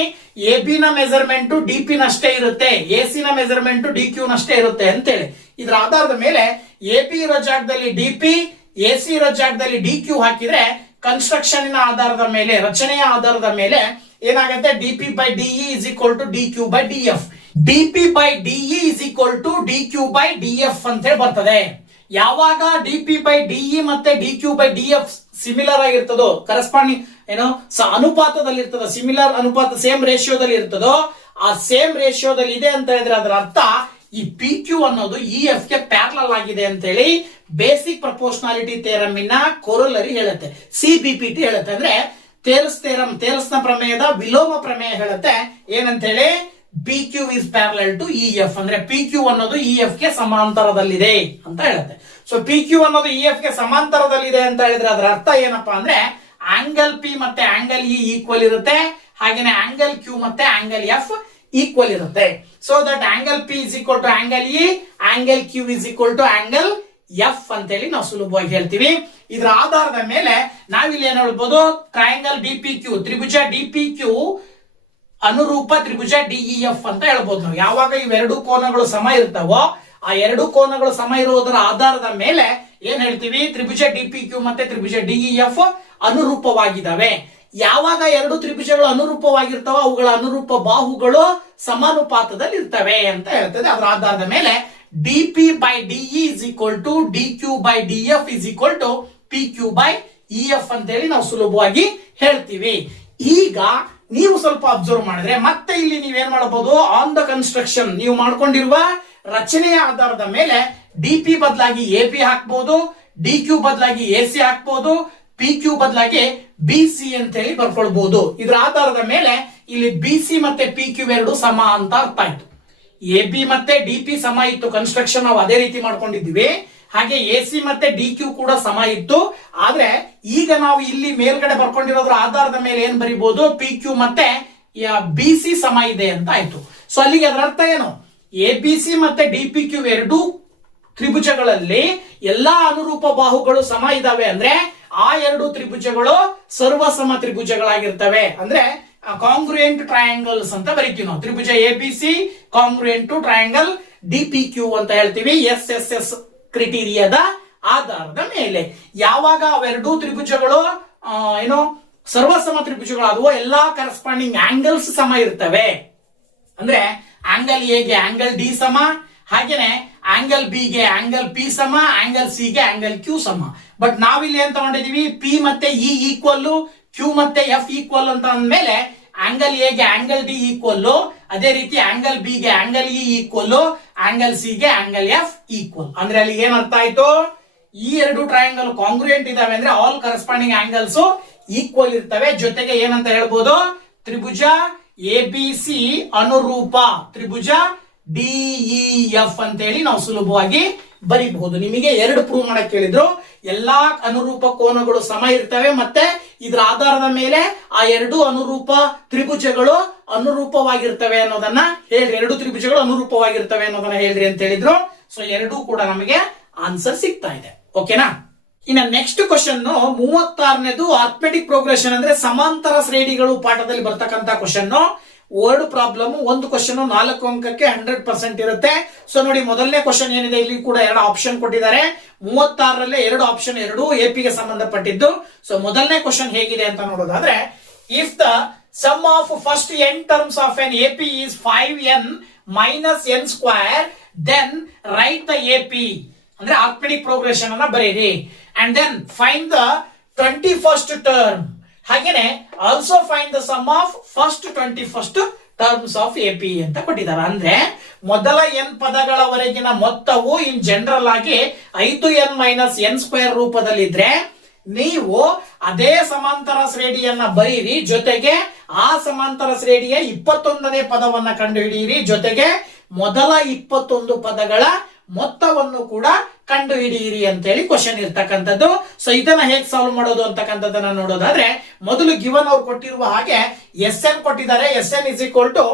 ಎ ಬಿ ನ ಮೆಜರ್ಮೆಂಟ್ ಡಿ ಪಿ ನಷ್ಟೇ ಇರುತ್ತೆ, ಎ ಸಿ ನ ಮೆಜರ್ಮೆಂಟ್ ಡಿ ಕ್ಯೂ ನಷ್ಟೇ ಇರುತ್ತೆ ಅಂತೇಳಿ. ಇದರ ಆಧಾರದ ಮೇಲೆ ಎ ಪಿ ಇರೋ ಜಾಗದಲ್ಲಿ ಡಿ ಪಿ, ಎ ಸಿ ಇರೋ ಜಾಗದಲ್ಲಿ ಡಿ ಕ್ಯೂ ಹಾಕಿದ್ರೆ ಕನ್ಸ್ಟ್ರಕ್ಷನ್ ಆಧಾರದ ಮೇಲೆ, ರಚನೆಯ ಆಧಾರದ ಮೇಲೆ ಏನಾಗುತ್ತೆ, D P by DE is equal to D Q by D F, D P by DE is equal to D Q by D F ಅಂತ ಹೇಳಿ ಬರ್ತದೆ. ಯಾವಾಗ ಡಿ ಪಿ ಬೈ ಡಿಇ ಮತ್ತೆ D Q by D F similar ಆಗಿರ್ತದೋ, corresponding ಅನುಪಾತದಲ್ಲಿ ಇರ್ತದೋ, similar ಅನುಪಾತ same ರೇಷಿಯೋದಲ್ಲಿ ಇರ್ತದೋ, ಆ ಸೇಮ್ ರೇಷಿಯೋದಲ್ಲಿ ಇದೆ ಅಂತ ಹೇಳಿದ್ರೆ ಅದರ ಅರ್ಥ ಈ ಪಿ ಕ್ಯೂ ಅನ್ನೋದು ಇ ಎಫ್ ಗೆ ಪ್ಯಾರಲಲ್ ಆಗಿದೆ ಅಂತ ಹೇಳಿ ಬೇಸಿಕ್ ಪ್ರಪೋರ್ಷನಾಲಿಟಿ ಥಿಯರಮಿನ ಕೊರೊಲರಿ ಹೇಳುತ್ತೆ. CBPT ಹೇಳುತ್ತೆ. ಅಂದ್ರೆ ಥೇಲ್ಸ್ನ ಪ್ರಮೇಯದ ವಿಲೋಮ ಪ್ರಮೇಯ ಹೇಳುತ್ತೆ. ಏನಂತ ಹೇಳಿ, P Q is parallel to E F. ಅಂದ್ರೆ ಪಿ ಕ್ಯೂ ಅನ್ನೋದು ಇ ಎಫ್ ಗೆ ಸಮಾಂತರದಲ್ಲಿದೆ ಅಂತ ಹೇಳುತ್ತೆ. ಸೊ ಪಿ ಕ್ಯೂ ಅನ್ನೋದು ಇ ಎಫ್ ಗೆ ಸಮಾಂತರದಲ್ಲಿದೆ ಅಂತ ಹೇಳಿದ್ರೆ ಅದರ ಅರ್ಥ ಏನಪ್ಪಾ ಅಂದ್ರೆ, ಆಂಗಲ್ ಪಿ ಮತ್ತೆ ಆಂಗಲ್ ಇ ಈಕ್ವಲ್ ಇರುತ್ತೆ, ಹಾಗೇನೆ ಆಂಗಲ್ ಕ್ಯೂ ಮತ್ತೆ ಆಂಗಲ್ ಎಫ್ ಈಕ್ವಲ್ ಇರುತ್ತೆ. So that angle P is equal to angle E, angle Q is equal to angle F ಅಂತ ಹೇಳಿ ನಾವು ಸುಲಭವಾಗಿ ಹೇಳ್ತೀವಿ. ಇದರ ಆಧಾರದ ಮೇಲೆ ನಾವಿಲ್ಲಿ ಏನ್ ಹೇಳ್ಬೋದು, ಟ್ರಯಾಂಗಲ್ ಡಿ ಪಿ ಕ್ಯೂ, ತ್ರಿಭುಜ ಡಿ ಪಿ ಕ್ಯೂ ಅನುರೂಪ ತ್ರಿಭುಜ ಡಿಇಎಫ್ ಅಂತ ಹೇಳ್ಬೋದು ನಾವು. ಯಾವಾಗ ಇವೆರಡು ಕೋನಗಳು ಸಮ ಇರ್ತಾವೋ, ಆ ಎರಡು ಕೋನಗಳು ಸಮ ಇರುವುದರ ಆಧಾರದ ಮೇಲೆ ಏನ್ ಹೇಳ್ತೀವಿ, ತ್ರಿಭುಜ ಡಿ ಪಿ ಕ್ಯೂ ಮತ್ತೆ ತ್ರಿಭುಜ ಡಿಇಎಫ್ ಅನುರೂಪವಾಗಿದ್ದಾವೆ. ಯಾವಾಗ ಎರಡು ತ್ರಿಭುಜಗಳು ಅನುರೂಪವಾಗಿರ್ತಾವ, ಅವುಗಳ ಅನುರೂಪ ಬಾಹುಗಳು ಸಮಾನುಪಾತದಲ್ಲಿ ಇರ್ತವೆ ಅಂತ ಹೇಳ್ತದೆ. ಅದರ ಆಧಾರದ ಮೇಲೆ D P by DE is equal to D Q by D F is equal to P Q by E F ಅಂತ ಹೇಳಿ ನಾವು ಸುಲಭವಾಗಿ ಹೇಳ್ತೀವಿ. ಈಗ ನೀವು ಸ್ವಲ್ಪ ಅಬ್ಸರ್ವ್ ಮಾಡಿದ್ರೆ ಮತ್ತೆ ಇಲ್ಲಿ ನೀವೇನ್ ಮಾಡಬಹುದು, ಆನ್ ದ ಕನ್ಸ್ಟ್ರಕ್ಷನ್ ನೀವು ಮಾಡ್ಕೊಂಡಿರುವ ರಚನೆಯ ಆಧಾರದ ಮೇಲೆ ಡಿ ಪಿ ಬದಲಾಗಿ ಎ ಪಿ ಹಾಕ್ಬಹುದು, ಡಿ ಕ್ಯೂ ಬದಲಾಗಿ ಎ ಸಿ ಹಾಕ್ಬಹುದು, ಪಿ ಕ್ಯೂ ಬದಲಾಗಿ ಬಿ ಸಿ ಅಂತ ಹೇಳಿ ಬರ್ಕೊಳ್ಬಹುದು. ಇದರ ಆಧಾರದ ಮೇಲೆ ಇಲ್ಲಿ ಬಿ ಸಿ ಮತ್ತೆ ಪಿ ಕ್ಯೂ ಎರಡು ಸಮ ಅಂತ ಅರ್ಥ ಆಯ್ತು. ಎ ಬಿ ಮತ್ತೆ ಡಿ ಪಿ ಸಮ ಇತ್ತು, ಕನ್ಸ್ಟ್ರಕ್ಷನ್ ನಾವು ಅದೇ ರೀತಿ ಮಾಡ್ಕೊಂಡಿದ್ದೀವಿ. ಹಾಗೆ ಎ ಸಿ ಮತ್ತೆ ಡಿ ಕ್ಯೂ ಕೂಡ ಸಮ ಇತ್ತು. ಆದ್ರೆ ಈಗ ನಾವು ಇಲ್ಲಿ ಮೇಲ್ಗಡೆ ಬರ್ಕೊಂಡಿರೋದ್ರ ಆಧಾರದ ಮೇಲೆ ಏನ್ ಬರಿಬಹುದು, ಪಿ ಕ್ಯೂ ಮತ್ತೆ ಬಿ ಸಿ ಸಮ ಇದೆ ಅಂತ ಆಯ್ತು. ಸೊ ಅಲ್ಲಿಗೆ ಅದರ ಅರ್ಥ ಏನು, ಎ ಬಿ ಸಿ ಮತ್ತೆ ಡಿ ಪಿ ಕ್ಯೂ ಎರಡು ತ್ರಿಭುಜಗಳಲ್ಲಿ ಎಲ್ಲಾ ಅನುರೂಪ ಬಾಹುಗಳು ಸಮ ಇದಾವೆ ಅಂದ್ರೆ ಆ ಎರಡು ತ್ರಿಭುಜಗಳು ಸರ್ವಸಮ ತ್ರಿಭುಜಗಳಾಗಿರ್ತವೆ. ಅಂದ್ರೆ ಕಾಂಗ್ರುಯೆಂಟ್ ಟ್ರಯಾಂಗಲ್ಸ್ ಅಂತ ಬರೀತೀವಿ ನಾವು. ತ್ರಿಭುಜ A B C congruent to triangle D P Q ಅಂತ ಹೇಳ್ತೀವಿ. ಎಸ್ ಕ್ರಿಟೀರಿಯಾದ ಆಧಾರದ ಮೇಲೆ ಯಾವಾಗ ಅವೆರಡೂ ತ್ರಿಭುಜಗಳು ಏನೋ ಸರ್ವಸಮ ತ್ರಿಭುಜಗಳಾದವು, ಎಲ್ಲಾ ಕರೆಸ್ಪಾಂಡಿಂಗ್ ಆಂಗಲ್ಸ್ ಸಮ ಇರ್ತವೆ. ಅಂದ್ರೆ ಆಂಗಲ್ ಎ ಗೆ ಆಂಗಲ್ ಡಿ ಸಮ, ಹಾಗೇನೆ ಆಂಗಲ್ ಬಿ ಗೆ ಆಂಗಲ್ ಪಿ ಸಮ, ಆಂಗಲ್ ಸಿ ಗೆ ಆಂಗಲ್ ಕ್ಯೂ ಸಮ. ಬಟ್ ನಾವಿಲ್ಲಿ ಏನ್ ತಗೊಂಡಿದೀವಿ, ಪಿ ಮತ್ತೆ ಇ ಈಕ್ವಲ್, ಕ್ಯೂ ಮತ್ತೆ ಎಫ್ ಈಕ್ವಲ್ ಅಂತ ಅಂದ್ಮೇಲೆ ಆಂಗಲ್ ಎ ಗೆ ಆಂಗಲ್ ಡಿ ಈಕ್ವಲ್, ಅದೇ ರೀತಿ ಆಂಗಲ್ ಬಿ ಗೆ angle E equal, angle C ಗೆ ಆಂಗಲ್ ಎಫ್ ಈಕ್ವಲ್. ಅಂದ್ರೆ ಅಲ್ಲಿ ಏನ್ ಅರ್ಥ ಆಯ್ತು, ಈ ಎರಡು ಟ್ರಯಾಂಗಲ್ ಕಾಂಗ್ರುಯೆಂಟ್ ಇದಾವೆ ಅಂದ್ರೆ ಆಲ್ ಕರೆಸ್ಪಾಂಡಿಂಗ್ ಆಂಗಲ್ಸ್ ಈಕ್ವಲ್ ಇರ್ತವೆ. ಜೊತೆಗೆ ಏನಂತ ಹೇಳ್ಬೋದು, ತ್ರಿಭುಜ ABC ಅನುರೂಪ, ತ್ರಿಭುಜ DEF ಅಂತ ಹೇಳಿ ನಾವು ಸುಲಭವಾಗಿ ಬರೀಬಹುದು. ನಿಮಗೆ ಎರಡು ಪ್ರೂವ್ ಮಾಡಕ್ ಹೇಳಿದ್ರು, ಎಲ್ಲಾ ಅನುರೂಪ ಕೋನಗಳು ಸಮ ಇರ್ತವೆ ಮತ್ತೆ ಇದರ ಆಧಾರದ ಮೇಲೆ ಆ ಎರಡು ಅನುರೂಪ ತ್ರಿಭುಜಗಳು ಅನುರೂಪವಾಗಿರ್ತವೆ ಅನ್ನೋದನ್ನ ಹೇಳ್ರಿ, ಎರಡು ತ್ರಿಭುಜಗಳು ಅನುರೂಪವಾಗಿರ್ತವೆ ಅನ್ನೋದನ್ನ ಹೇಳ್ರಿ ಅಂತ ಹೇಳಿದ್ರು. ಸೊ ಎರಡೂ ಕೂಡ ನಮಗೆ ಆನ್ಸರ್ ಸಿಗ್ತಾ ಇದೆ. ಓಕೆನಾ? ಇನ್ನ ನೆಕ್ಸ್ಟ್ ಕ್ವಶನ್ 36ನೇದು ಅರ್ಥಮೆಟಿಕ್ ಪ್ರೋಗ್ರೆಷನ್ ಅಂದ್ರೆ ಸಮಾಂತರ ಶ್ರೇಣಿಗಳು ಪಾಠದಲ್ಲಿ ಬರ್ತಕ್ಕಂತ ಕ್ವಶನ್. Word problem. ಒಂದು ಕ್ವಶನ್ 4 ಅಂಕಕ್ಕೆ 100% ಇರುತ್ತೆ. ಸೊ ನೋಡಿ, ಮೊದಲನೇ ಕ್ವಶನ್ ಏನಿದೆ ಇಲ್ಲಿ ಕೂಡ ಎರಡು ಆಪ್ಷನ್ ಕೊಟ್ಟಿದ್ದಾರೆ. 36ರಲ್ಲೇ ಎರಡು ಆಪ್ಷನ್, ಎರಡು ಎಪಿಗೆ ಸಂಬಂಧಪಟ್ಟಿದ್ದು. ಸೊ ಮೊದಲನೇ ಕ್ವಶನ್ ಹೇಗಿದೆ ಅಂತ ನೋಡೋದಾದ್ರೆ, if the sum of first n terms of an AP is 5n minus n square, then write the AP ಅಂದ್ರೆ ಅರ್ಥಮೆಟಿಕ್ ಪ್ರೋಗ್ರೆಷನ್ ಅನ್ನ ಬರೀರಿ. And then find the 21st term. ಹಾಗೇನೆ also find the sum of first 21st terms of AP ಅಂತ ಕೊಟ್ಟಿದ್ದಾರೆ. ಅಂದ್ರೆ ಮೊದಲ n ಪದಗಳವರೆಗಿನ ಮೊತ್ತವು in general ಆಗಿ 5n ಮೈನಸ್ n ಸ್ಕ್ವೇರ್ ರೂಪದಲ್ಲಿದ್ರೆ ನೀವು ಅದೇ ಸಮಾಂತರ ಶ್ರೇಣಿಯನ್ನ ಬರೀರಿ. ಜೊತೆಗೆ ಆ ಸಮಾಂತರ ಶ್ರೇಣಿಯ 21ನೇ ಪದವನ್ನ ಕಂಡುಹಿಡಿಯಿರಿ. ಜೊತೆಗೆ ಮೊದಲ 21 ಪದಗಳ ಮೊತ್ತವನ್ನು ಕೂಡ ಕಂಡು ಹಿಡಿಯಿರಿ ಅಂತ ಹೇಳಿ ಕ್ವಶನ್ ಇರ್ತಕ್ಕಂಥದ್ದು. ಸೊ ಇದನ್ನ ಹೇಗೆ ಸಾಲ್ವ್ ಮಾಡೋದು ಅಂತಕ್ಕಂಥದ್ದನ್ನ ನೋಡೋದಾದ್ರೆ, ಮೊದಲು ಗಿವನ್ ಅವ್ರು ಕೊಟ್ಟಿರುವ ಹಾಗೆ Sn ಕೊಟ್ಟಿದ್ದಾರೆ. Sn is equal to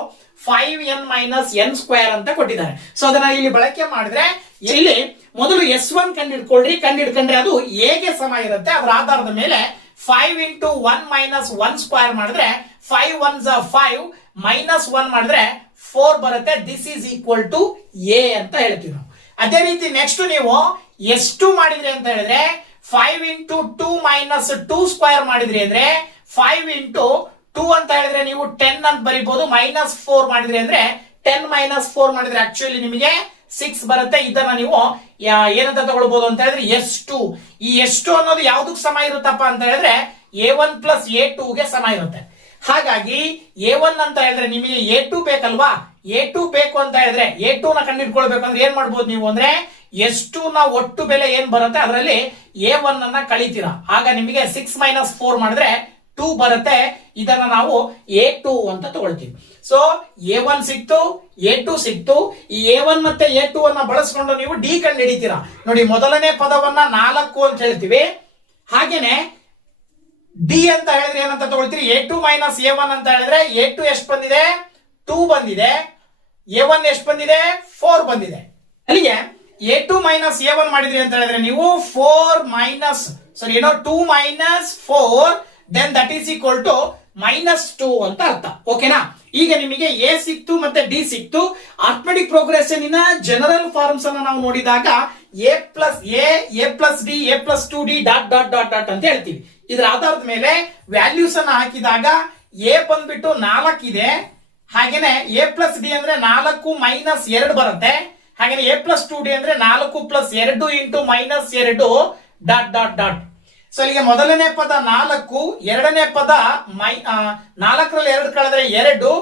5n minus n square ಅಂತ ಕೊಟ್ಟಿದ್ದಾರೆ. ಸೊ ಅದನ್ನ ಇಲ್ಲಿ ಬಳಕೆ ಮಾಡಿದ್ರೆ ಇಲ್ಲಿ ಮೊದಲು S1 ಕಂಡಿಡ್ಕೊಳ್ರಿ. ಕಂಡಿಡ್ಕೊಂಡ್ರೆ ಅದು ಹೇಗೆ ಸಮ ಇರುತ್ತೆ ಅದರ ಆಧಾರದ ಮೇಲೆ 5 into 1 minus 1 ಸ್ಕ್ವೇರ್ ಮಾಡಿದ್ರೆ 5 ones are 5 minus 1 ಮಾಡಿದ್ರೆ 4 ಬರುತ್ತೆ. This is equal to A ಅಂತ ಹೇಳ್ತೀವಿ ನಾವು. ಅದೇ ರೀತಿ ನೆಕ್ಸ್ಟ್ ನೀವು ಎಷ್ಟು ಮಾಡಿದ್ರಿ ಅಂತ ಹೇಳಿದ್ರೆ 5 into 2 minus 2 ಸ್ಕ್ವೇರ್ ಮಾಡಿದ್ರಿ ಅಂದ್ರೆ 5 into 2 ಅಂತ ಹೇಳಿದ್ರೆ ನೀವು 10 ಅಂತ ಬರೀಬಹುದು. ಮೈನಸ್ 4 ಮಾಡಿದ್ರಿ ಅಂದ್ರೆ 10 minus 4 ಮಾಡಿದ್ರೆ ಆಕ್ಚುಲಿ ನಿಮಗೆ 6 ಬರುತ್ತೆ. ಇದನ್ನ ನೀವು ಏನಂತ ತಗೊಳ್ಬಹುದು ಅಂತ ಹೇಳಿದ್ರೆ ಎಷ್ಟು. ಈ ಎಷ್ಟು ಅನ್ನೋದು ಯಾವ್ದಕ್ ಸಮ ಇರುತ್ತಪ್ಪ ಅಂತ ಹೇಳಿದ್ರೆ A1 plus A2 ಗೆ ಸಮ ಇರುತ್ತೆ. ಹಾಗಾಗಿ A1 ಅಂತ ಹೇಳಿದ್ರೆ ನಿಮಗೆ A2 ಬೇಕಲ್ವಾ. A2 ಬೇಕು ಅಂತ ಹೇಳಿದ್ರೆ A2 ನ ಕಂಡಿಡ್ಕೊಳ್ಬೇಕು ಅಂದ್ರೆ ಏನ್ ಮಾಡ್ಬೋದು ನೀವು ಅಂದ್ರೆ ಎಷ್ಟು ನ ಒಟ್ಟು ಬೆಲೆ ಏನ್ ಬರುತ್ತೆ ಅದರಲ್ಲಿ A1 ಅನ್ನ ಕಳಿತೀರಾ. ಆಗ ನಿಮಗೆ 6 minus 4 ಮಾಡಿದ್ರೆ 2 ಬರುತ್ತೆ. ಇದನ್ನ ನಾವು A2 ಅಂತ ತಗೊಳ್ತೀವಿ. ಸೊ A1 ಸಿಕ್ತು, A2 ಸಿಕ್ತು. ಈ A1 ಮತ್ತೆ A2 ಅನ್ನ ಬಳಸ್ಕೊಂಡು ನೀವು ಡಿ ಕಂಡು ಹಿಡಿತೀರಾ. ನೋಡಿ, ಮೊದಲನೇ ಪದವನ್ನ 4 ಅಂತ ಹೇಳ್ತೀವಿ. ಹಾಗೇನೆ ಡಿ ಅಂತ ಹೇಳಿದ್ರೆ ಏನಂತ ತಗೊಳ್ತೀರಿ, A2 ಮೈನಸ್ A1 ಅಂತ ಹೇಳಿದ್ರೆ A2 ಎಷ್ಟು ಬಂದಿದೆ, 2 ಬಂದಿದೆ. A1 ಎಷ್ಟು ಬಂದಿದೆ, 4 ಬಂದಿದೆ. ಅಲ್ಲಿಗೆ A2 ಮೈನಸ್ A1 ಮಾಡಿದ್ರಿ ಅಂತ ಹೇಳಿದ್ರೆ ನೀವು 4 minus 2 minus 4 then that is equal to -2 ಅಂತ ಅರ್ಥ. ಓಕೆನಾ? ಈಗ ನಿಮಗೆ ಎ ಸಿಕ್ತು ಮತ್ತೆ ಡಿ ಸಿಕ್ತು. ಅರ್ಥಮೆಟಿಕ್ ಪ್ರೋಗ್ರೆಷನ್ ಇನ ಜನರಲ್ ಫಾರ್ಮ್ಸ್ ಅನ್ನ ನಾವು ನೋಡಿದಾಗ A plus D, A plus 2d dot dot dot dot ಅಂತ ಹೇಳ್ತೀವಿ. ಇದರ ಆಧಾರದ ಮೇಲೆ ವ್ಯಾಲ್ಯೂಸ್ ಅನ್ನ ಹಾಕಿದಾಗ ಎ ಬಂದ್ಬಿಟ್ಟು 4 ಇದೆ. ಹಾಗೇನೆ ಎ ಪ್ಲಸ್ ಡಿ ಅಂದ್ರೆ 4 ಮೈನಸ್ 2 ಬರುತ್ತೆ. ಹಾಗೇನೆ ಎ ಪ್ಲಸ್ 2d ಅಂದ್ರೆ 4 plus 2 into minus 2 dot dot dot. So ಇಲ್ಲಿಗೆ ಮೊದಲನೇ ಪದ 4, ಎರಡನೇ ಪದ 4ರಲ್ಲಿ 2 ಕಳೆದ್ರೆ 2,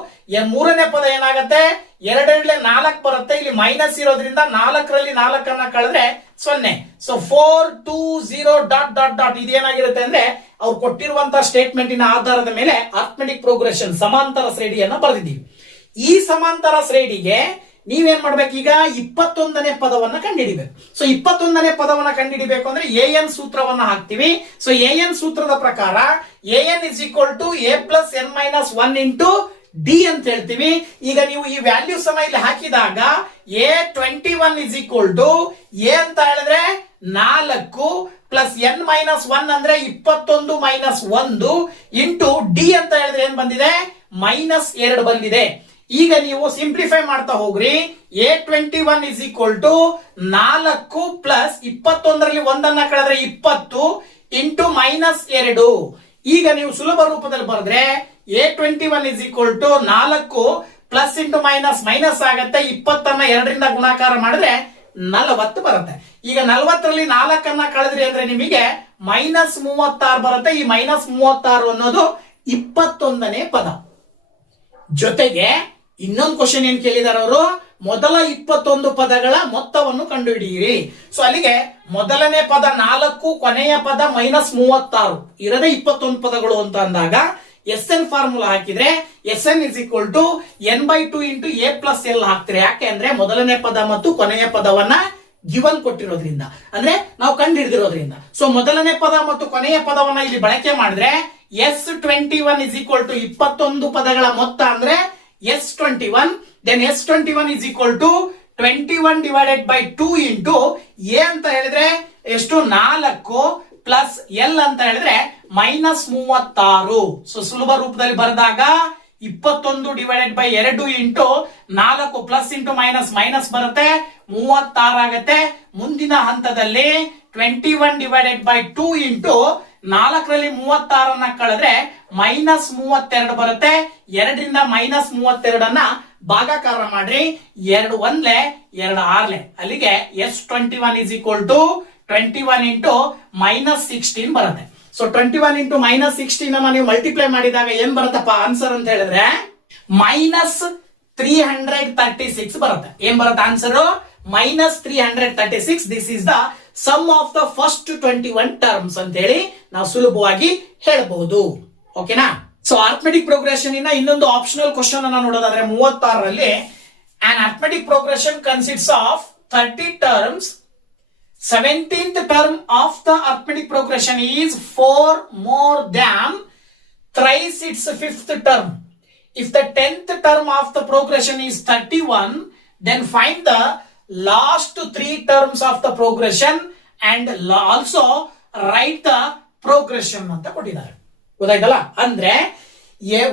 ಮೂರನೇ ಪದ ಏನಾಗುತ್ತೆ 2 4 ಬರುತ್ತೆ. ಇಲ್ಲಿ ಮೈನಸ್ ಇರೋದ್ರಿಂದ 4ರಲ್ಲಿ 4 ಕಳೆದ್ರೆ 0. ಸೊ 4 2 0 ಡಾಟ್ ಡಾಟ್ ಡಾಟ್ ಇದೇನಾಗಿರುತ್ತೆ ಅಂದ್ರೆ ಅವ್ರು ಕೊಟ್ಟಿರುವಂತಹ ಸ್ಟೇಟ್ಮೆಂಟಿನ ಆಧಾರದ ಮೇಲೆ ಅರ್ಥಮೆಟಿಕ್ ಪ್ರೋಗ್ರೆಷನ್ ಸಮಾಂತರ ಶ್ರೇಣಿಯನ್ನ ಬರೆದಿದ್ದೀವಿ. ಈ ಸಮಾಂತರ ಶ್ರೇಣಿಗೆ ನೀವೇನ್ ಮಾಡ್ಬೇಕು, ಈಗ 21ನೇ ಪದವನ್ನ ಕಂಡುಹಿಡಿಬೇಕು. ಸೊ 21ನೇ ಪದವನ್ನ ಕಂಡುಹಿಡಿಬೇಕು ಅಂದ್ರೆ AN ಸೂತ್ರವನ್ನ ಹಾಕ್ತಿವಿ. ಸೊ AN ಸೂತ್ರದ ಪ್ರಕಾರ AN is equal to A plus N minus 1 into D ಅಂತ ಹೇಳ್ತೀವಿ. ಈಗ ನೀವು ಈ ವ್ಯಾಲ್ಯೂಸ್ ಅನ್ನ ಇಲ್ಲಿ ಹಾಕಿದಾಗ A21 is equal to A ಅಂತ ಹೇಳಿದ್ರೆ 4 ಪ್ಲಸ್ N ಮೈನಸ್ 1 ಅಂದ್ರೆ 21 ಮೈನಸ್ 1 ಇಂಟು ಡಿ ಅಂತ ಹೇಳಿದ್ರೆ ಏನ್ ಬಂದಿದೆ, -2 ಬಂದಿದೆ. ಈಗ ನೀವು ಸಿಂಪ್ಲಿಫೈ ಮಾಡ್ತಾ ಹೋಗ್ರಿ. A21 is equal to 4 plus 21ರಲ್ಲಿ 1 ಕಳೆದ್ರೆ 20 ಇಂಟು -2. ಈಗ ನೀವು ಸುಲಭ ರೂಪದಲ್ಲಿ ಬರೆದ್ರೆ A21 is equal to 4 plus into minus minus ಆಗತ್ತೆ. 20ಅನ್ನ 2ರಿಂದ ಗುಣಾಕಾರ ಮಾಡಿದ್ರೆ 40 ಬರುತ್ತೆ. ಈಗ 40ರಲ್ಲಿ 4 ಕಳೆದ್ರಿ ಅಂದ್ರೆ ನಿಮಗೆ -36 ಬರುತ್ತೆ. ಈ -36 ಅನ್ನೋದು 21ನೇ ಪದ. ಜೊತೆಗೆ ಇನ್ನೊಂದು ಕ್ವಶನ್ ಏನ್ ಕೇಳಿದಾರೆ ಅವರು, ಮೊದಲ 21 ಪದಗಳ ಮೊತ್ತವನ್ನು ಕಂಡುಹಿಡಿಯಿರಿ. ಸೊ ಅಲ್ಲಿಗೆ ಮೊದಲನೇ ಪದ 4, ಕೊನೆಯ ಪದ -36 ಇರದೆ 21 ಪದಗಳು ಅಂತ ಅಂದಾಗ ಎನ್ ಫಾರ್ಮುಲಾ ಹಾಕಿದ್ರೆ N is equal to n/2 into a plus L ಹಾಕ್ತಾರೆ. ಯಾಕೆ ಅಂದ್ರೆ ಮೊದಲನೇ ಪದ ಮತ್ತು ಕೊನೆಯ ಪದವನ್ನ ಗಿವನ್ ಕೊಟ್ಟಿರೋದ್ರಿಂದ, ಅಂದ್ರೆ ನಾವು ಕಂಡು ಹಿಡಿದಿರೋದ್ರಿಂದ. ಸೊ ಮೊದಲನೇ ಪದ ಮತ್ತು ಕೊನೆಯ ಪದವನ್ನ ಇಲ್ಲಿ ಬಳಕೆ ಮಾಡಿದ್ರೆ S21 ಇಸ್ ಈಕ್ವಲ್ ಟು 21 ಪದಗಳ ಮೊತ್ತ ಅಂದ್ರೆ S21. Then S21 is equal to 21 divided by 2 into A ಅಂತ ಹೇಳಿದ್ರೆ ಎಷ್ಟು 4 ಪ್ಲಸ್ ಎಲ್ ಅಂತ ಹೇಳಿದ್ರೆ -36. ಸೊ ಸುಲಭ ರೂಪದಲ್ಲಿ ಬರೆದಾಗ 21 divided by 2 into 4 plus into minus ಬರುತ್ತೆ 36 ಆಗತ್ತೆ. ಮುಂದಿನ ಹಂತದಲ್ಲಿ 21 ಡಿವೈಡೆಡ್ ಬೈ 2 ಇಂಟು 4ರಲ್ಲಿ 36 ಕಳೆದ್ರೆ -32 ಬರುತ್ತೆ. 2ರಿಂದ -32 ಭಾಗಾಕಾರ ಮಾಡ್ರಿ. 2 1 2 6 ಅಲ್ಲಿಗೆ S21 is equal to 21 into -16 ಬರುತ್ತೆ. ಸೊ 21 ಇಂಟು -16 ನೀವು ಮಲ್ಟಿಪ್ಲೈ ಮಾಡಿದಾಗ ಏನ್ ಬರುತ್ತಪ್ಪ ಆನ್ಸರ್ ಅಂತ ಹೇಳಿದ್ರೆ -336 ಬರುತ್ತೆ. ಏನ್ ಬರುತ್ತೆ answer -336. This is the sum of the first 21 terms ಅಂತ ಹೇಳಿ ನಾವು ಸುಲಭವಾಗಿ ಹೇಳಬಹುದು. ಓಕೆನಾ? ಸೊ ಅರ್ಥಮೆಟಿಕ್ ಪ್ರೋಗ್ರೆಷನ್ ಇನ್ನ ಇನ್ನೊಂದು ಆಪ್ಷನಲ್ ಕ್ವಶನ್ ಅನ್ನ ನೋಡೋದಾದ್ರೆ 36ರಲ್ಲಿ an arithmetic progression consists of 30 terms. 17th term of the arithmetic progression is 4 more than thrice its 5th term. If the 10th term of the progression is 31, then find the last 3 terms of the progression and also write the progression ಅಂತ ಕೊಟ್ಟಿದ್ದಾರೆ. ಗೊತ್ತಾಯ್ತಲ್ಲ? ಅಂದ್ರೆ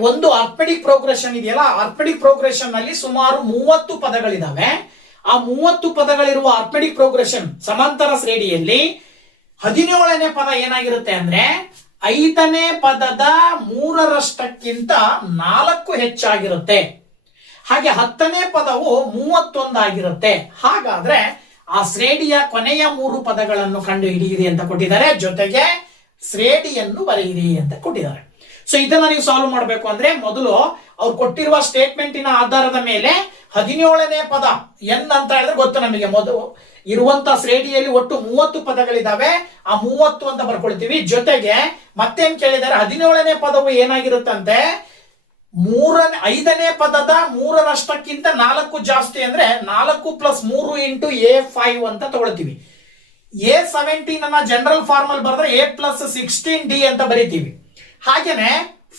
ಒಂದು arithmetic progression ಇದೆಯಲ್ಲ, arithmetic progression ನಲ್ಲಿ ಸುಮಾರು 30 ಪದಗಳಿದಾವೆ. ಆ 30 ಪದಗಳಿರುವ arithmetic progression ಸಮಾಂತರ ಶ್ರೇಣಿಯಲ್ಲಿ 17ನೇ ಪದ ಏನಾಗಿರುತ್ತೆ ಅಂದ್ರೆ 5ನೇ ಪದದ 3ರಷ್ಟಕ್ಕಿಂತ 4 ಹೆಚ್ಚಾಗಿರುತ್ತೆ. ಹಾಗೆ 10ನೇ ಪದವು 31 ಆಗಿರುತ್ತೆ. ಹಾಗಾದ್ರೆ ಆ ಶ್ರೇಣಿಯ ಕೊನೆಯ 3 ಪದಗಳನ್ನು ಕಂಡು ಹಿಡಿಯಿರಿ ಅಂತ ಕೊಟ್ಟಿದ್ದಾರೆ. ಜೊತೆಗೆ ಶ್ರೇಣಿಯನ್ನು ಬರೆಯಿರಿ ಅಂತ ಕೊಟ್ಟಿದ್ದಾರೆ. ಸೊ ಇದನ್ನ ನೀವು ಸಾಲ್ವ್ ಮಾಡಬೇಕು ಅಂದ್ರೆ ಮೊದಲು ಅವ್ರು ಕೊಟ್ಟಿರುವ ಸ್ಟೇಟ್ಮೆಂಟಿನ ಆಧಾರದ ಮೇಲೆ 17ನೇ ಪದ ಎನ್ ಅಂತ ಹೇಳಿದ್ರೆ ಗೊತ್ತು ನಮಗೆ. ಮೊದಲು ಇರುವಂತ ಶ್ರೇಣಿಯಲ್ಲಿ ಒಟ್ಟು 30 ಪದಗಳಿದಾವೆ. ಆ 30 ಅಂತ ಬರ್ಕೊಳ್ತೀವಿ. ಜೊತೆಗೆ ಮತ್ತೇನ್ ಕೇಳಿದ್ದಾರೆ, 17ನೇ ಪದವು ಏನಾಗಿರುತ್ತಂತೆ 5ನೇ ಪದದ 3ರಷ್ಟಕ್ಕಿಂತ 4 ಜಾಸ್ತಿ ಅಂದ್ರೆ 4 ಪ್ಲಸ್ 3 ಇಂಟು A5 ಅಂತ ತಗೊಳ್ತೀವಿ. A17 ಅನ್ನ ಜನರಲ್ ಫಾರ್ಮಲ್ ಬರೆದ್ರೆ A ಪ್ಲಸ್ 16D ಅಂತ ಬರೀತೀವಿ. ಹಾಗೇನೆ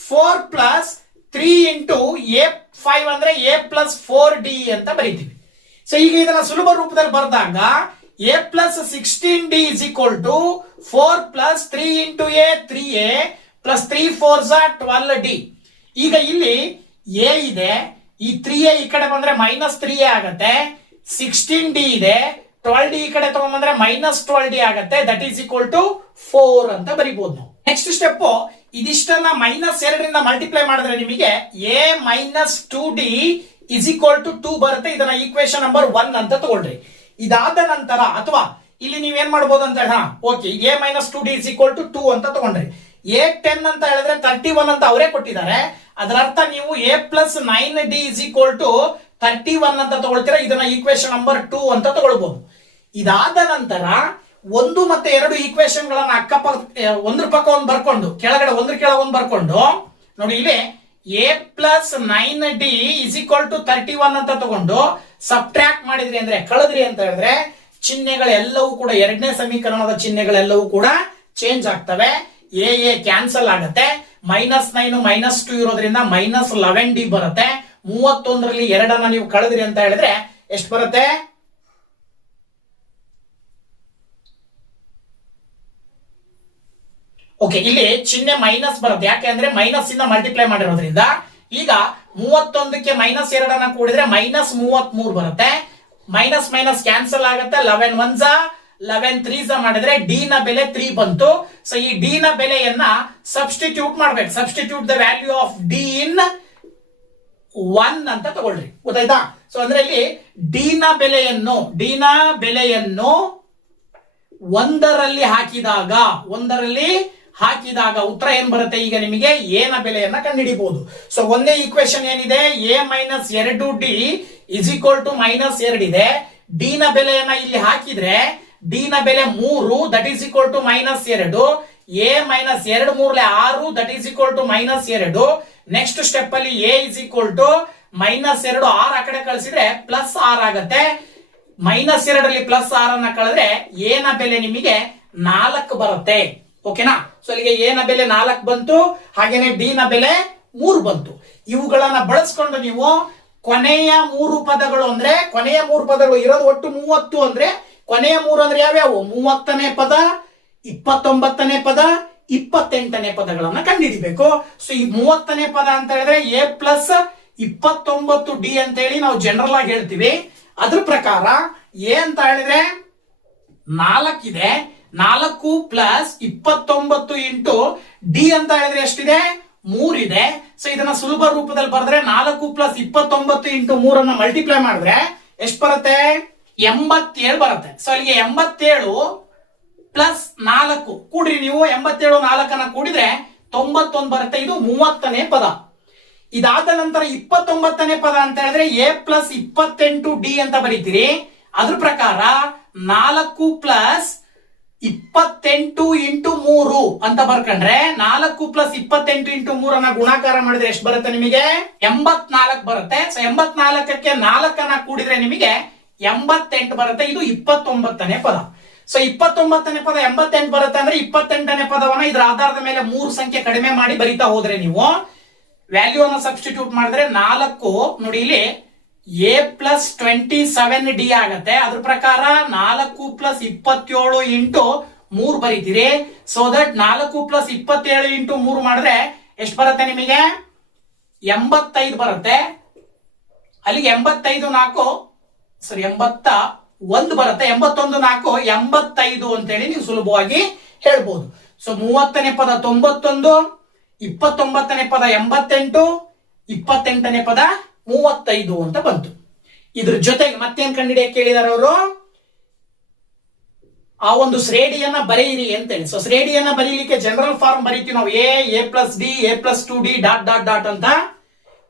4 ಪ್ಲಸ್ 3 ಇಂಟು A5 ಅಂದ್ರೆ A ಪ್ಲಸ್ 4D ಅಂತ ಬರೀತೀವಿ. ಸೊ ಈಗ ಇದನ್ನ ಸುಲಭ ರೂಪದಲ್ಲಿ ಬರೆದಾಗ A plus 16D is equal to 4 plus 3 into A 3A plus 3 4 12D. ಈಗ ಇಲ್ಲಿ A ಇದೆ, ಈ 3A ಈ ಕಡೆ ಬಂದ್ರೆ -3A ಆಗತ್ತೆ. 16D ಇದೆ, 12D ಈ ಕಡೆ ತಗೊಂಡ್ಬಂದ್ರೆ -12D ಆಗತ್ತೆ. ದಟ್ ಈಸ್ ಈಕ್ವಲ್ ಟು 4 ಅಂತ ಬರೀಬಹುದು ನಾವು. ನೆಕ್ಸ್ಟ್ ಸ್ಟೆಪ್, ಇದಿಷ್ಟನ್ನ -2ರಿಂದ ಮಲ್ಟಿಪ್ಲೈ ಮಾಡಿದ್ರೆ ನಿಮಗೆ A minus 2D is equal to 2 ಬರುತ್ತೆ. ಇದನ್ನ ಈಕ್ವೇಶನ್ ನಂಬರ್ 1 ಅಂತ ತಗೊಳ್ರಿ. ಇದಾದ ನಂತರ ಅಥವಾ ಇಲ್ಲಿ ನೀವೇನ್ ಮಾಡಬಹುದು ಅಂತ ಹೇಳಿ okay A minus 2D is equal to 2 ಅಂತ ತಗೊಂಡ್ರಿ. A10 ಅಂತ ಹೇಳಿದ್ರೆ 31 ಅಂತ ಅವರೇ ಕೊಟ್ಟಿದ್ದಾರೆ. ಅದರ ಅರ್ಥ ನೀವು A plus 9D is equal to 31 ಅಂತ ತಗೊಳ್ತೀರಾ. ಇದನ್ನ ಈಕ್ವೇಶನ್ ನಂಬರ್ 2 ಅಂತ ತಗೊಳ್ಬಹುದು. ಇದಾದ ನಂತರ 1 ಮತ್ತೆ 2 ಈಕ್ವೇಶನ್ ಗಳನ್ನ ಒಂದ್ರ ಪಕ್ಕ ಒಂದು ಬರ್ಕೊಂಡು ಕೆಳಗಡೆ ಒಂದ್ರ ಕೆಳಗೆ ಒಂದು ಬರ್ಕೊಂಡು ನೋಡಿ, ಇಲ್ಲಿ A plus 9D is equal to 31 ಅಂತ ತಗೊಂಡು ಸಬ್ಟ್ರಾಕ್ಟ್ ಮಾಡಿದ್ರಿ ಅಂದ್ರೆ ಕಳೆದ್ರಿ ಅಂತ ಹೇಳಿದ್ರೆ ಚಿಹ್ನೆಗಳೆಲ್ಲವೂ ಕೂಡ 2ನೇ ಸಮೀಕರಣದ ಚಿಹ್ನೆಗಳೆಲ್ಲವೂ ಕೂಡ ಚೇಂಜ್ ಆಗ್ತವೆ. A ಕ್ಯಾನ್ಸಲ್ ಆಗುತ್ತೆ. -9 -2 ಇರೋದ್ರಿಂದ -11D ಬರುತ್ತೆ. 31ರಲ್ಲಿ 2 ನೀವು ಕಳೆದ್ರಿ ಅಂತ ಹೇಳಿದ್ರೆ ಎಷ್ಟು ಬರುತ್ತೆ? ಓಕೆ, ಇಲ್ಲಿ ಚಿಹ್ನೆ ಮೈನಸ್ ಬರುತ್ತೆ. ಯಾಕೆ ಅಂದ್ರೆ ಮೈನಸ್ ಇಂದ ಮಲ್ಟಿಪ್ಲೈ ಮಾಡಿರೋದ್ರಿಂದ. ಈಗ 31ಕ್ಕೆ -2 ಕೂಡಿದ್ರೆ -33 ಬರುತ್ತೆ. ಮೈನಸ್ ಮೈನಸ್ ಕ್ಯಾನ್ಸಲ್ ಆಗುತ್ತೆ. 11 1 11 3 ಮಾಡಿದ್ರೆ D ನ ಬೆಲೆ 3 ಬಂತು. ಸೊ ಈ D ನ ಬೆಲೆಯನ್ನ ಸಬ್ಸ್ಟಿಟ್ಯೂಟ್ ಮಾಡ್ಬೇಕು. Substitute the value of D ಇನ್ 1 ಅಂತ ತಗೊಳ್ರಿ. ಗೊತ್ತಾಯ್ತಾ? ಸೊ ಅಂದ್ರೆ ಇಲ್ಲಿ D ನ ಬೆಲೆಯನ್ನು 1ರಲ್ಲಿ ಹಾಕಿದಾಗ ಉತ್ತರ ಏನ್ ಬರುತ್ತೆ? ಈಗ ನಿಮಗೆ A ನ ಬೆಲೆಯನ್ನ ಕಂಡುಹಿಡಿಬಹುದು. ಸೊ ಒಂದೇ ಈಕ್ವೇಶನ್ ಏನಿದೆ, A minus 2D is equal to -2 ಇದೆ. ಡಿ ನ ಬೆಲೆಯನ್ನ ಇಲ್ಲಿ ಹಾಕಿದ್ರೆ ಡಿ ನ ಬೆಲೆ 3 that is equal to -2. A minus 2 3 6 that is equal to -2. Next step ಅಲ್ಲಿ ಎ ಇಸ್ ಈಕ್ವಲ್ ಟು -2 6 ಆ ಕಡೆ ಕಳಿಸಿದ್ರೆ +6 ಆಗತ್ತೆ. -2 ಅಲ್ಲಿ +6 ಅನ್ನ ಕಳೆದ್ರೆ ಎ ನ ಬೆಲೆ ನಿಮಗೆ 4 ಬರುತ್ತೆ. ಓಕೆನಾ? ಸೊ ಇಲ್ಲಿಗೆ ಎ ನ ಬೆಲೆ 4 ಬಂತು, ಹಾಗೇನೆ ಡಿ ನ ಬೆಲೆ 3 ಬಂತು. ಇವುಗಳನ್ನ ಬಳಸ್ಕೊಂಡು ನೀವು ಕೊನೆಯ 3 ಪದಗಳು ಅಂದ್ರೆ ಕೊನೆಯ 3 ಪದಗಳು ಇರೋದು ಒಟ್ಟು 30 ಅಂದ್ರೆ ಕೊನೆಯ 3 ಅಂದ್ರೆ ಯಾವ್ಯಾವು? 30ನೇ ಪದ, 29ನೇ ಪದ, 28ನೇ ಪದಗಳನ್ನ ಕಂಡುಹಿಡಿಬೇಕು. ಸೊ ಈ 30ನೇ ಪದ ಅಂತ ಹೇಳಿದ್ರೆ ಎ ಪ್ಲಸ್ 29 ಡಿ ಅಂತ ಹೇಳಿ ನಾವು ಜನರಲ್ ಆಗಿ ಹೇಳ್ತೀವಿ. ಅದ್ರ ಪ್ರಕಾರ ಎ ಅಂತ ಹೇಳಿದ್ರೆ 4 ಇದೆ, 4 ಪ್ಲಸ್ 29 ಇಂಟು ಡಿ ಅಂತ ಹೇಳಿದ್ರೆ ಎಷ್ಟಿದೆ? 3 ಇದೆ. ಸೊ ಇದನ್ನ ಸುಲಭ ರೂಪದಲ್ಲಿ ಬರೆದ್ರೆ 4 ಪ್ಲಸ್ 29 ಇಂಟು 3 ಮಲ್ಟಿಪ್ಲೈ ಮಾಡಿದ್ರೆ ಎಷ್ಟು ಬರುತ್ತೆ? 87 ಬರುತ್ತೆ. ಸೊ ಅಲ್ಲಿಗೆ 87 ಪ್ಲಸ್ 4 ಕೂಡ್ರಿ ನೀವು. 87 4 ಕೂಡಿದ್ರೆ 91 ಬರುತ್ತೆ. ಇದು 30ನೇ ಪದ. ಇದಾದ ನಂತರ 29ನೇ ಪದ ಅಂತ ಹೇಳಿದ್ರೆ ಎ ಪ್ಲಸ್ 28 ಡಿ ಅಂತ ಬರೀತೀರಿ. ಅದ್ರ ಪ್ರಕಾರ 4 ಪ್ಲಸ್ 28 ಇಂಟು 3 ಅಂತ ಬರ್ಕೊಂಡ್ರೆ 4 ಪ್ಲಸ್ 28 ಇಂಟು 3 ಗುಣಾಕಾರ ಮಾಡಿದ್ರೆ ಎಷ್ಟು ಬರುತ್ತೆ ನಿಮಗೆ? 84 ಬರುತ್ತೆ. ಸೊ 84ಕ್ಕೆ 4 ಕೂಡಿದ್ರೆ ನಿಮಗೆ 88 ಬರುತ್ತೆ. ಇದು 29ನೇ ಪದ. ಸೊ 29ನೇ ಪದ 88 ಬರುತ್ತೆ ಅಂದ್ರೆ 28ನೇ ಪದವನ್ನ ಇದರ ಆಧಾರದ ಮೇಲೆ 3 ಸಂಖ್ಯೆ ಕಡಿಮೆ ಮಾಡಿ ಬರೀತಾ ಹೋದ್ರೆ ನೀವು ವ್ಯಾಲ್ಯೂ ಅನ್ನು ಸಬ್ಸ್ಟಿಟ್ಯೂಟ್ ಮಾಡಿದ್ರೆ 4 ನೋಡಿ ಇಲ್ಲಿ ಎ ಪ್ಲಸ್ 27 ಡಿ ಆಗತ್ತೆ. ಅದ್ರ ಪ್ರಕಾರ 4 ಪ್ಲಸ್ 27 ಇಂಟು 3 ಬರೀತೀರಿ. ಸೊ ದಟ್ 4 ಪ್ಲಸ್ 27 ಇಂಟು 3 ಮಾಡಿದ್ರೆ ಎಷ್ಟು ಬರುತ್ತೆ ನಿಮಗೆ? 85 ಬರುತ್ತೆ. ಅಲ್ಲಿಗೆ 85 4 ಸರಿ 81 ಬರುತ್ತೆ. 81 4 85 ಅಂತೇಳಿ ನೀವು ಸುಲಭವಾಗಿ ಹೇಳ್ಬೋದು. ಸೊ 30ನೇ ಪದ 91, 29ನೇ ಪದ 88, 28ನೇ ಪದ 35 ಅಂತ ಬಂತು. ಇದ್ರ ಜೊತೆಗೆ ಮತ್ತೇನ್ ಕಂಡುಹಿಡಿಯಕ್ಕೆ ಕೇಳಿದಾರೆ ಅವರು? ಆ ಒಂದು ಶ್ರೇಣಿಯನ್ನ ಬರೆಯಿರಿ ಅಂತೇಳಿ. ಸೊ ಶ್ರೇಣಿಯನ್ನ ಬರೀಲಿಕ್ಕೆ ಜನರಲ್ ಫಾರ್ಮ್ ಬರೀತೀವಿ ನಾವು. A plus D, A plus 2ಡಿ ಡಾಟ್ ಡಾಟ್ ಡಾಟ್ ಅಂತ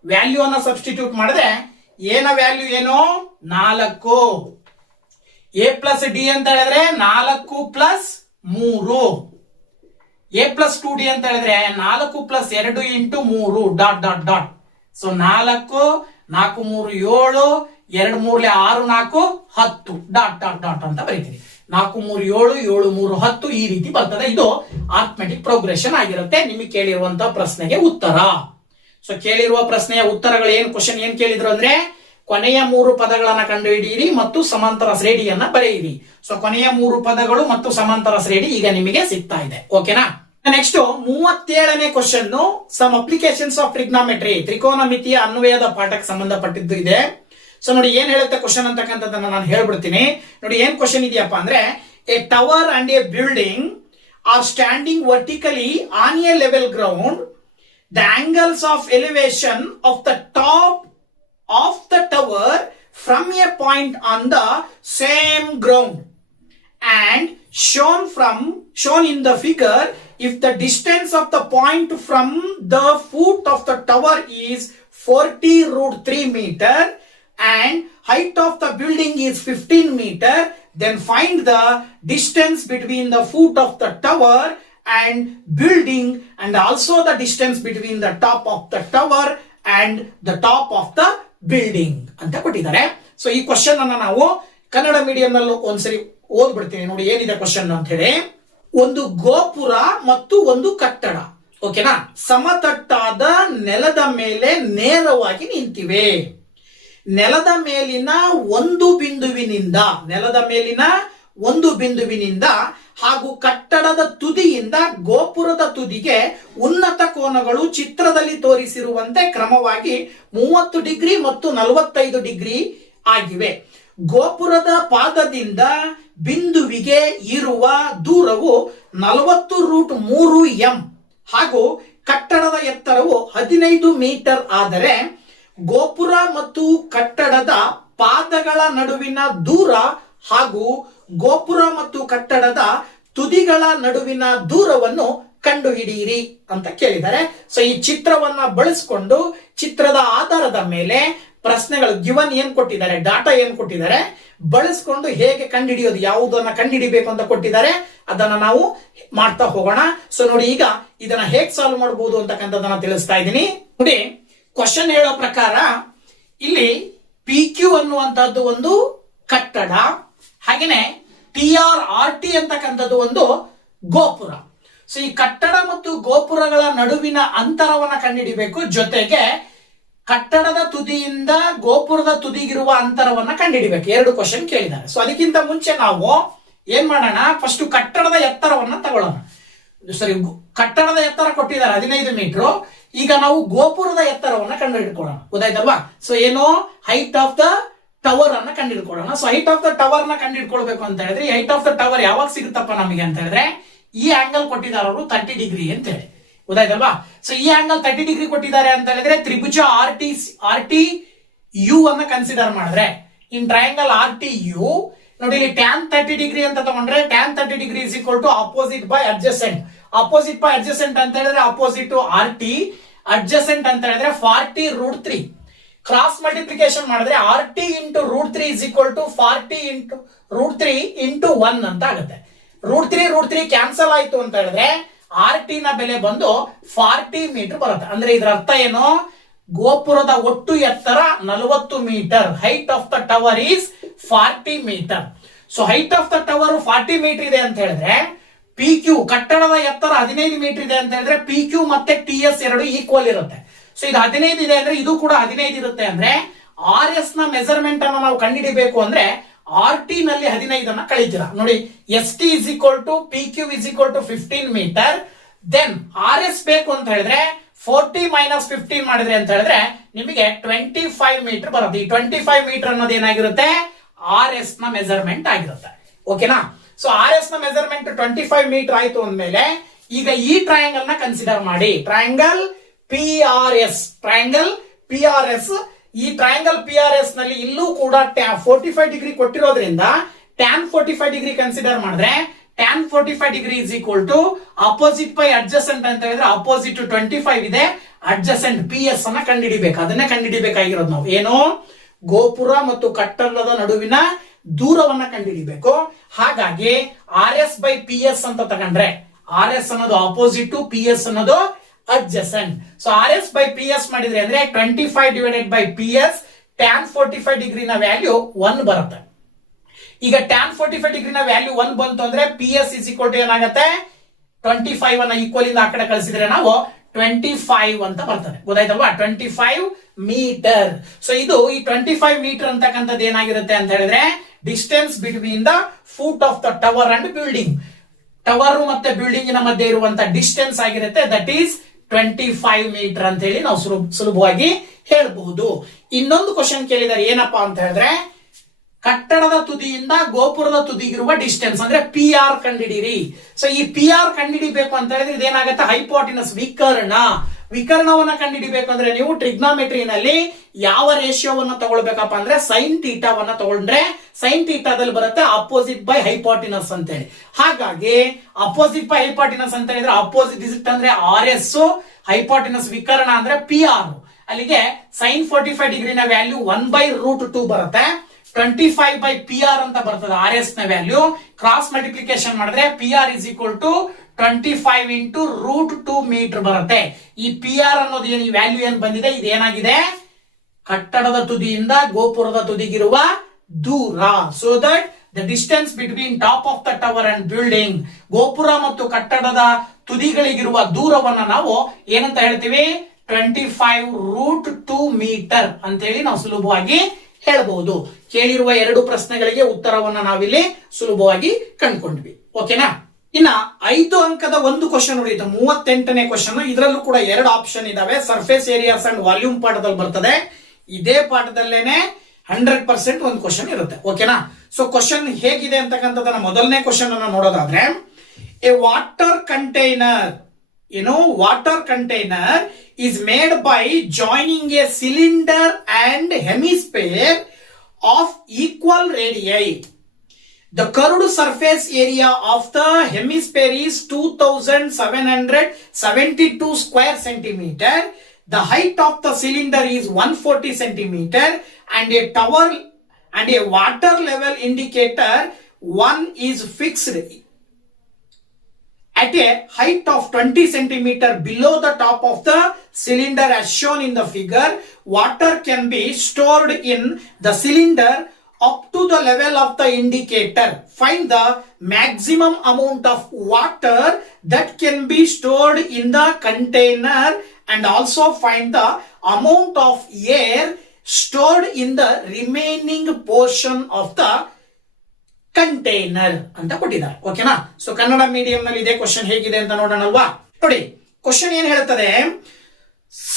ವ್ಯಾಲ್ಯೂ ಅನ್ನ ಸಬ್ಸ್ಟಿಟ್ಯೂಟ್ ಮಾಡಿದ್ರೆ ಏನ ವ್ಯಾಲ್ಯೂ ಏನು? 4. ಎ ಪ್ಲಸ್ ಡಿ ಅಂತ ಹೇಳಿದ್ರೆ 4 ಪ್ಲಸ್ 3. ಎ ಪ್ಲಸ್ 2ಡಿ ಅಂತ ಹೇಳಿದ್ರೆ 4 plus 2 into 3 dot dot dot. So 4 4 3 7, 2 3 6 4 10 dot dot dot ಅಂತ ಬರೀತೀರಿ. 4 3 7, 7 3 10 ಈ ರೀತಿ ಬರ್ತದೆ. ಇದು ಆರ್ಥಮೆಟಿಕ್ ಪ್ರೋಗ್ರೆಷನ್ ಆಗಿರುತ್ತೆ. ನಿಮಗೆ ಕೇಳಿರುವಂತಹ ಪ್ರಶ್ನೆಗೆ ಉತ್ತರ. ಸೊ ಕೇಳಿರುವ ಪ್ರಶ್ನೆಯ ಉತ್ತರಗಳು ಏನ್ ಕ್ವಶನ್ ಏನ್ ಕೇಳಿದ್ರು ಅಂದ್ರೆ ಕೊನೆಯ 3 ಪದಗಳನ್ನ ಕಂಡುಹಿಡಿಯಿರಿ ಮತ್ತು ಸಮಾಂತರ ಶ್ರೇಣಿಯನ್ನ ಬರೆಯಿರಿ. ಸೊ ಕೊನೆಯ 3 ಪದಗಳು ಮತ್ತು ಸಮಾಂತರ ಶ್ರೇಣಿ ಈಗ ನಿಮಗೆ ಸಿಗ್ತಾ ಇದೆ. ಓಕೆನಾ? ನೆಕ್ಸ್ಟ್ 37ನೇ question some applications of trigonometry, ತ್ರಿಕೋನಮಿತಿಯ ಅನ್ವಯದ ಪಾಠಕ್ಕೆ ಸಂಬಂಧಪಟ್ಟಿದ್ದು ಇದೆ. ಸೊ ನೋಡಿ ಏನ್ ಹೇಳುತ್ತೆ ಕ್ವಶನ್ ಅಂತಕ್ಕಂಥದ್ದನ್ನ ನಾನು ಹೇಳ್ಬಿಡ್ತೀನಿ. ನೋಡಿ ಏನ್ ಕ್ವಶನ್ ಇದೆಯಪ್ಪ ಅಂದ್ರೆ A tower and A building are standing vertically on A level ground. The angles of elevation of the top of the tower from a point on the same ground and shown in the figure if the distance of the point from the foot of the tower is 40√3 meter and height of the building is 15 meter, then find the distance between the foot of the tower and building and also the distance between the top of the tower and the top of the building ಅಂತ ಕೊಟ್ಟಿದ್ದಾರೆ. So ಈ question ಅನ್ನ ನಾವು Kannada medium ನಲ್ಲಿ ಒಂದ್ಸರಿ ಓದ್ಬಿಡ್ತೀನಿ. ನೋಡಿ ಏನಿದೆ question ಅಂತ ಹೇಳಿ. ಒಂದು ಗೋಪುರ ಮತ್ತು ಒಂದು ಕಟ್ಟಡ ಓಕೆನಾ ಸಮತಟ್ಟಾದ ನೆಲದ ಮೇಲೆ ನೇರವಾಗಿ ನಿಂತಿವೆ. ನೆಲದ ಮೇಲಿನ ಒಂದು ಬಿಂದುವಿನಿಂದ ಹಾಗೂ ಕಟ್ಟಡದ ತುದಿಯಿಂದ ಗೋಪುರದ ತುದಿಗೆ ಉನ್ನತ ಕೋನಗಳು ಚಿತ್ರದಲ್ಲಿ ತೋರಿಸಿರುವಂತೆ ಕ್ರಮವಾಗಿ 30 ಡಿಗ್ರಿ ಮತ್ತು 45 ಡಿಗ್ರಿ ಆಗಿವೆ. ಗೋಪುರದ ಪಾದದಿಂದ ಬಿಂದುವಿಗೆ ಇರುವ ದೂರವು 40√3 ಎಂ ಹಾಗೂ ಕಟ್ಟಡದ ಎತ್ತರವು 15 ಮೀಟರ್ ಆದರೆ ಗೋಪುರ ಮತ್ತು ಕಟ್ಟಡದ ಪಾದಗಳ ನಡುವಿನ ದೂರ ಹಾಗೂ ಗೋಪುರ ಮತ್ತು ಕಟ್ಟಡದ ತುದಿಗಳ ನಡುವಿನ ದೂರವನ್ನು ಕಂಡುಹಿಡಿಯಿರಿ ಅಂತ ಕೇಳಿದ್ದಾರೆ. ಸೊ ಈ ಚಿತ್ರವನ್ನ ಬಳಸಿಕೊಂಡು ಚಿತ್ರದ ಆಧಾರದ ಮೇಲೆ ಪ್ರಶ್ನೆಗಳು ಗಿವನ್ ಏನ್ ಕೊಟ್ಟಿದ್ದಾರೆ, ಡಾಟಾ ಏನ್ ಕೊಟ್ಟಿದ್ದಾರೆ, ಬಳಸ್ಕೊಂಡು ಹೇಗೆ ಕಂಡುಹಿಡಿಯೋದು, ಯಾವುದನ್ನ ಕಂಡುಹಿಡಿಬೇಕು ಅಂತ ಕೊಟ್ಟಿದ್ದಾರೆ, ಅದನ್ನ ನಾವು ಮಾಡ್ತಾ ಹೋಗೋಣ. ಸೊ ನೋಡಿ, ಈಗ ಇದನ್ನ ಹೇಗೆ ಸಾಲ್ವ್ ಮಾಡಬಹುದು ಅಂತಕ್ಕಂಥದ್ದನ್ನ ತಿಳಿಸ್ತಾ ಇದ್ದೀನಿ. ನೋಡಿ, ಕ್ವಶನ್ ಹೇಳೋ ಪ್ರಕಾರ ಇಲ್ಲಿ ಪಿ ಕ್ಯೂ ಅನ್ನುವಂತಹದ್ದು ಒಂದು ಕಟ್ಟಡ, ಹಾಗೇನೆ TRRT ಅಂತಕ್ಕಂಥದ್ದು ಒಂದು ಗೋಪುರ. ಸೊ ಈ ಕಟ್ಟಡ ಮತ್ತು ಗೋಪುರಗಳ ನಡುವಿನ ಅಂತರವನ್ನ ಕಂಡುಹಿಡಿಬೇಕು, ಜೊತೆಗೆ ಕಟ್ಟಡದ ತುದಿಯಿಂದ ಗೋಪುರದ ತುದಿಗಿರುವ ಅಂತರವನ್ನ ಕಂಡುಹಿಡಿಬೇಕು. ಎರಡು ಕ್ವಶನ್ ಕೇಳಿದ್ದಾರೆ. ಸೊ ಅದಕ್ಕಿಂತ ಮುಂಚೆ ನಾವು ಏನ್ ಮಾಡೋಣ, ಫಸ್ಟ್ ಕಟ್ಟಡದ ಎತ್ತರವನ್ನ ತಗೊಳ್ಳೋಣ. ಸರಿ, ಕಟ್ಟಡದ ಎತ್ತರ ಕೊಟ್ಟಿದ್ದಾರೆ 15 ಮೀಟರ್. ಈಗ ನಾವು ಗೋಪುರದ ಎತ್ತರವನ್ನ ಕಂಡುಹಿಡ್ಕೊಳ್ಳೋಣ. ಗೊತ್ತಾಯ್ತಲ್ವಾ? ಸೊ ಏನು, ಹೈಟ್ ಆಫ್ ದ ಟವರ್ ಅನ್ನ ಕಂಡುಹಿಡ್ಕೊಳ್ಳೋಣ. So height of the tower ನ ಕಂಡುಹಿಡ್ಕೊಳ್ಬೇಕು ಅಂತ ಹೇಳಿದ್ರೆ, ಹೈಟ್ ಆಫ್ ದ ಟವರ್ ಯಾವಾಗ ಸಿಗುತ್ತಪ್ಪ ನಮಗೆ ಅಂತ ಹೇಳಿದ್ರೆ, ಈ ಆಂಗಲ್ ಕೊಟ್ಟಿದ್ದಾರೆ ಅವರು 30 ಡಿಗ್ರಿ ಅಂತ ಹೇಳಿ. ಗೊತ್ತಾಯ್ತಲ್ವಾ? ಸೊ ಈ ಆಂಗಲ್ 30 ಡಿಗ್ರಿ ಕೊಟ್ಟಿದ್ದಾರೆ ಅಂತ ಹೇಳಿದ್ರೆ, ತ್ರಿಭುಜ RT U ಅನ್ನ ಕನ್ಸಿಡರ್ ಮಾಡಿದ್ರೆ, ಇನ್ ಟ್ರಯಾಂಗಲ್ RTU ನೋಡಿ, ಇಲ್ಲಿ ಟ್ಯಾನ್ 30 ಡಿಗ್ರಿ ಅಂತ ತಗೊಂಡ್ರೆ, tan 30 degree is equal to opposite by adjacent. Opposite by adjacent ಅಂತ ಹೇಳಿದ್ರೆ ಅಪೋಸಿಟ್ RT, ಅಡ್ಜಸೆಂಟ್ ಅಂತ ಹೇಳಿದ್ರೆ 40√3. ಕ್ರಾಸ್ ಮಲ್ಟಿಪ್ಲಿಕೇಶನ್ ಮಾಡಿದ್ರೆ RT into √3 is equal to 40 into √3 into 1 ಅಂತ ಆಗುತ್ತೆ. √3 ಕ್ಯಾನ್ಸಲ್ ಆಯ್ತು ಅಂತ ಹೇಳಿದ್ರೆ RT ನ ಬೆಲೆ ಬಂದು 40 ಮೀಟರ್ ಬರುತ್ತೆ. ಅಂದ್ರೆ ಇದರ ಅರ್ಥ ಏನು, ಗೋಪುರದ ಒಟ್ಟು ಎತ್ತರ 40 metre. Height of the tower is 40 metre. So height of the tower 40 metre ಇದೆ ಅಂತ ಹೇಳಿದ್ರೆ, PQ ಕಟ್ಟಡದ ಎತ್ತರ 15 ಮೀಟರ್ ಇದೆ ಅಂತ ಹೇಳಿದ್ರೆ, PQ ಮತ್ತೆ TS ಎರಡು ಈಕ್ವಲ್ ಇರುತ್ತೆ. ಸೊ ಇದು 15 ಇದೆ ಅಂದ್ರೆ ಇದು ಕೂಡ 15 ಇರುತ್ತೆ. ಅಂದ್ರೆ RS ನ ಮೆಜರ್ಮೆಂಟ್ ಅನ್ನು ನಾವು ಕಂಡುಹಿಡಿಬೇಕು ಅಂದ್ರೆ RT ನಲ್ಲಿ 15 ಅನ್ನ ಕಳಿತೀರಾ. ನೋಡಿ, ST is equal to PQ is equal to 15 metre. Then RS ಬೇಕು ಅಂತ ಹೇಳಿದ್ರೆ 40 ಮೈನಸ್ 15 ಮಾಡಿದ್ರೆ ಅಂತ ಹೇಳಿದ್ರೆ ನಿಮಗೆ 25 ಮೀಟರ್ ಬರುತ್ತೆ. ಈ 25 ಮೀಟರ್ ಅನ್ನೋದು ಏನಾಗಿರುತ್ತೆ, RS ನ ಮೆಜರ್ಮೆಂಟ್ ಆಗಿರುತ್ತೆ. ಓಕೆನಾ? ಸೊ RS ನ ಮೆಜರ್ಮೆಂಟ್ 25 ಮೀಟರ್ ಆಯ್ತು ಅಂದ್ಮೇಲೆ, ಈಗ ಈ ಟ್ರಯಾಂಗಲ್ ನ ಕನ್ಸಿಡರ್ ಮಾಡಿ. ಟ್ರಯಾಂಗಲ್ PRS, ಈ ಟ್ರಯಾಂಗಲ್ PRS ನಲ್ಲಿ ಇಲ್ಲೂ ಕೂಡ 45 ಡಿಗ್ರಿ ಕೊಟ್ಟಿರೋದ್ರಿಂದ ಟ್ಯಾನ್ 45 ಡಿಗ್ರಿ ಕನ್ಸಿಡರ್ ಮಾಡಿದ್ರೆ, tan 45 degree is equal to opposite by adjacent ಅಂತ ಹೇಳಿದ್ರೆ ಅಪೋಸಿಟ್ 25 ಇದೆ, ಅಡ್ಜಸೆಂಟ್ PS ಅನ್ನ ಕಂಡುಹಿಡಿಬೇಕು. ಅದನ್ನೇ ಕಂಡುಹಿಡಿಬೇಕಾಗಿರೋದು ನಾವು. ಏನು, ಗೋಪುರ ಮತ್ತು ಕಟ್ಟಡದ ನಡುವಿನ ದೂರವನ್ನ ಕಂಡುಹಿಡಿಬೇಕು. ಹಾಗಾಗಿ RS ಬೈ PS ಅಂತ ತಗೊಂಡ್ರೆ, RS ಅನ್ನೋದು ಅಪೋಸಿಟ್, PS ಅನ್ನೋದು adjacent. So RS by PS ಮಾಡಿದ್ರೆ ಅಂದ್ರೆ 25 divided by PS, tan 45 degree ನ ವ್ಯಾಲ್ಯೂ 1 ಬರುತ್ತೆ. ಈಗ ಟ್ಯಾನ್ 45 ಡಿಗ್ರಿ ನ ವ್ಯಾಲ್ಯೂ 1 ಬಂತು ಅಂದ್ರೆ PS ಇಸ್ ಈಕ್ವಲ್ ಟು ಏನಾಗುತ್ತೆ, 25 ಅನ್ನ ಈಕ್ವಲ್ ಇಂದ ಆ ಕಡೆ ಕಳಿಸಿದ್ರೆ ನಾವು 25 ಅಂತ ಬರ್ತದೆ. ಗೊತ್ತಾಯ್ತಲ್ವಾ? 25 ಮೀಟರ್. ಸೊ ಇದು ಈ 25 ಮೀಟರ್ ಅಂತಕ್ಕಂಥದ್ದು ಏನಾಗಿರುತ್ತೆ ಅಂತ ಹೇಳಿದ್ರೆ, distance between the foot of the tower and building. Tower ಮತ್ತೆ ಬಿಲ್ಡಿಂಗ್ ನ ಮಧ್ಯೆ ಇರುವಂತ ಡಿಸ್ಟೆನ್ಸ್ ಆಗಿರುತ್ತೆ. ದಟ್ ಈಸ್ 25 ಮೀಟರ್ ಅಂತ ಹೇಳಿ ನಾವು ಸುಲಭವಾಗಿ ಹೇಳಬಹುದು. ಇನ್ನೊಂದು ಕ್ವಶನ್ ಕೇಳಿದ್ದಾರೆ, ಏನಪ್ಪಾ ಅಂತ ಹೇಳಿದ್ರೆ, ಕಟ್ಟಡದ ತುದಿಯಿಂದ ಗೋಪುರದ ತುದಿಗಿರುವ ಡಿಸ್ಟೆನ್ಸ್ ಅಂದ್ರೆ PR ಕಂಡುಹಿಡಿಯಿರಿ. ಸೊ ಈ PR ಕಂಡುಹಿಡಿಬೇಕು ಅಂತ ಹೇಳಿದ್ರೆ ಇದೇನಾಗುತ್ತೆ, ಹೈಪೋಟಿನಸ್, ವಿಕರ್ಣವನ್ನ ಕಂಡುಹಿಡಿಬೇಕು ಅಂದ್ರೆ ನೀವು ಟ್ರಿಗ್ನಾಮೆಟ್ರಿನಲ್ಲಿ ಯಾವ ರೇಷಿಯೋವನ್ನ ತಗೊಳ್ಬೇಕಪ್ಪ ಅಂದ್ರೆ ಸೈನ್ ಥೀಟಾವನ್ನ ತಗೊಂಡ್ರೆ, ಸೈನ್ ಥೀಟಾದಲ್ಲಿ ಬರುತ್ತೆ ಅಪೋಸಿಟ್ ಬೈ ಹೈಪೋಟಿನಸ್ ಅಂತ ಹೇಳಿ. ಹಾಗಾಗಿ ಅಪೋಸಿಟ್ ಬೈ ಹೈಪೋಟಿನಸ್ ಅಂತ ಹೇಳಿದ್ರೆ ಅಪೋಸಿಟ್ ಡಿಜಿಟ್ ಅಂದ್ರೆ RS, ಹೈಪೋಟಿನಸ್ ವಿಕರ್ಣ ಅಂದ್ರೆ PR. ಅಲ್ಲಿಗೆ ಸೈನ್ 45 ಡಿಗ್ರಿ ನ ವ್ಯಾಲ್ಯೂ 1/√2 ಬರುತ್ತೆ. 25 ಬೈ PR ಅಂತ ಬರ್ತದೆ RS ನ ವ್ಯಾಲ್ಯೂ. ಕ್ರಾಸ್ ಮಲ್ಟಿಪ್ಲಿಕೇಶನ್ ಮಾಡಿದ್ರೆ PR is equal to 25 into √2 metre ಬರುತ್ತೆ. ಈ PR ಅನ್ನೋದು ಏನು, ಈ ವ್ಯಾಲ್ಯೂ ಏನ್ ಬಂದಿದೆ, ಇದೇನಾಗಿದೆ, ಕಟ್ಟಡದ ತುದಿಯಿಂದ ಗೋಪುರದ ತುದಿಗಿರುವ ದೂರ. So that the distance between top of the tower and building, ಗೋಪುರ ಮತ್ತು ಕಟ್ಟಡದ ತುದಿಗಳಿಗಿರುವ ದೂರವನ್ನ ನಾವು ಏನಂತ ಹೇಳ್ತೀವಿ, 25√2 ಮೀಟರ್ ಅಂತ ಹೇಳಿ ನಾವು ಸುಲಭವಾಗಿ ಹೇಳಬಹುದು. ಕೇಳಿರುವ ಎರಡು ಪ್ರಶ್ನೆಗಳಿಗೆ ಉತ್ತರವನ್ನ ನಾವಿಲ್ಲಿ ಸುಲಭವಾಗಿ ಕಂಡುಕೊಂಡ್ವಿ. ಓಕೆನಾ? ಇನ್ನ 5 ಅಂಕದ ಒಂದು ಕ್ವಶನ್ ಉಳಿಯಿತು, 38ನೇ ಕ್ವಶನ್. ಇದರಲ್ಲೂ ಕೂಡ 2 ಆಪ್ಷನ್ ಇದಾವೆ. ಸರ್ಫೇಸ್ ಏರಿಯಾಸ್ ಅಂಡ್ ವಾಲ್ಯೂಮ್ ಪಾಠದಲ್ಲಿ ಬರ್ತದೆ. ಇದೇ ಪಾಠದಲ್ಲೇನೆ 100% ಒಂದು ಕ್ವಶನ್ ಇರುತ್ತೆ. ಓಕೆನಾ? ಸೊ ಕ್ವಶನ್ ಹೇಗಿದೆ ಅಂತಕ್ಕಂಥದ್ದನ್ನ ಮೊದಲನೇ ಕ್ವಶನ್ ಅನ್ನ ನೋಡೋದಾದ್ರೆ, A water container, water container is made by joining a cylinder and hemisphere of equal radii. The curved surface area of the hemisphere is 2772 square centimeter. the height of the cylinder is 140 centimeter and a tower and a water level indicator 1 is fixed at a height of 20 centimeter below the top of the cylinder as shown in the figure. Water can be stored in the cylinder up to the level of the indicator. Find the maximum amount of water that can be stored in the container and also find the amount of air stored in the remaining portion of the container ಅಂತ ಕೊಟ್ಟಿದ್ದಾರೆ. ಓಕೆನಾ? So Kannada medium ನಲ್ಲಿ ಇದೇ question ಹೇಗಿದೆ ಅಂತ ನೋಡೋಣಲ್ವಾ? ನೋಡಿ, question ಏನ್ ಹೇಳ್ತದೆ,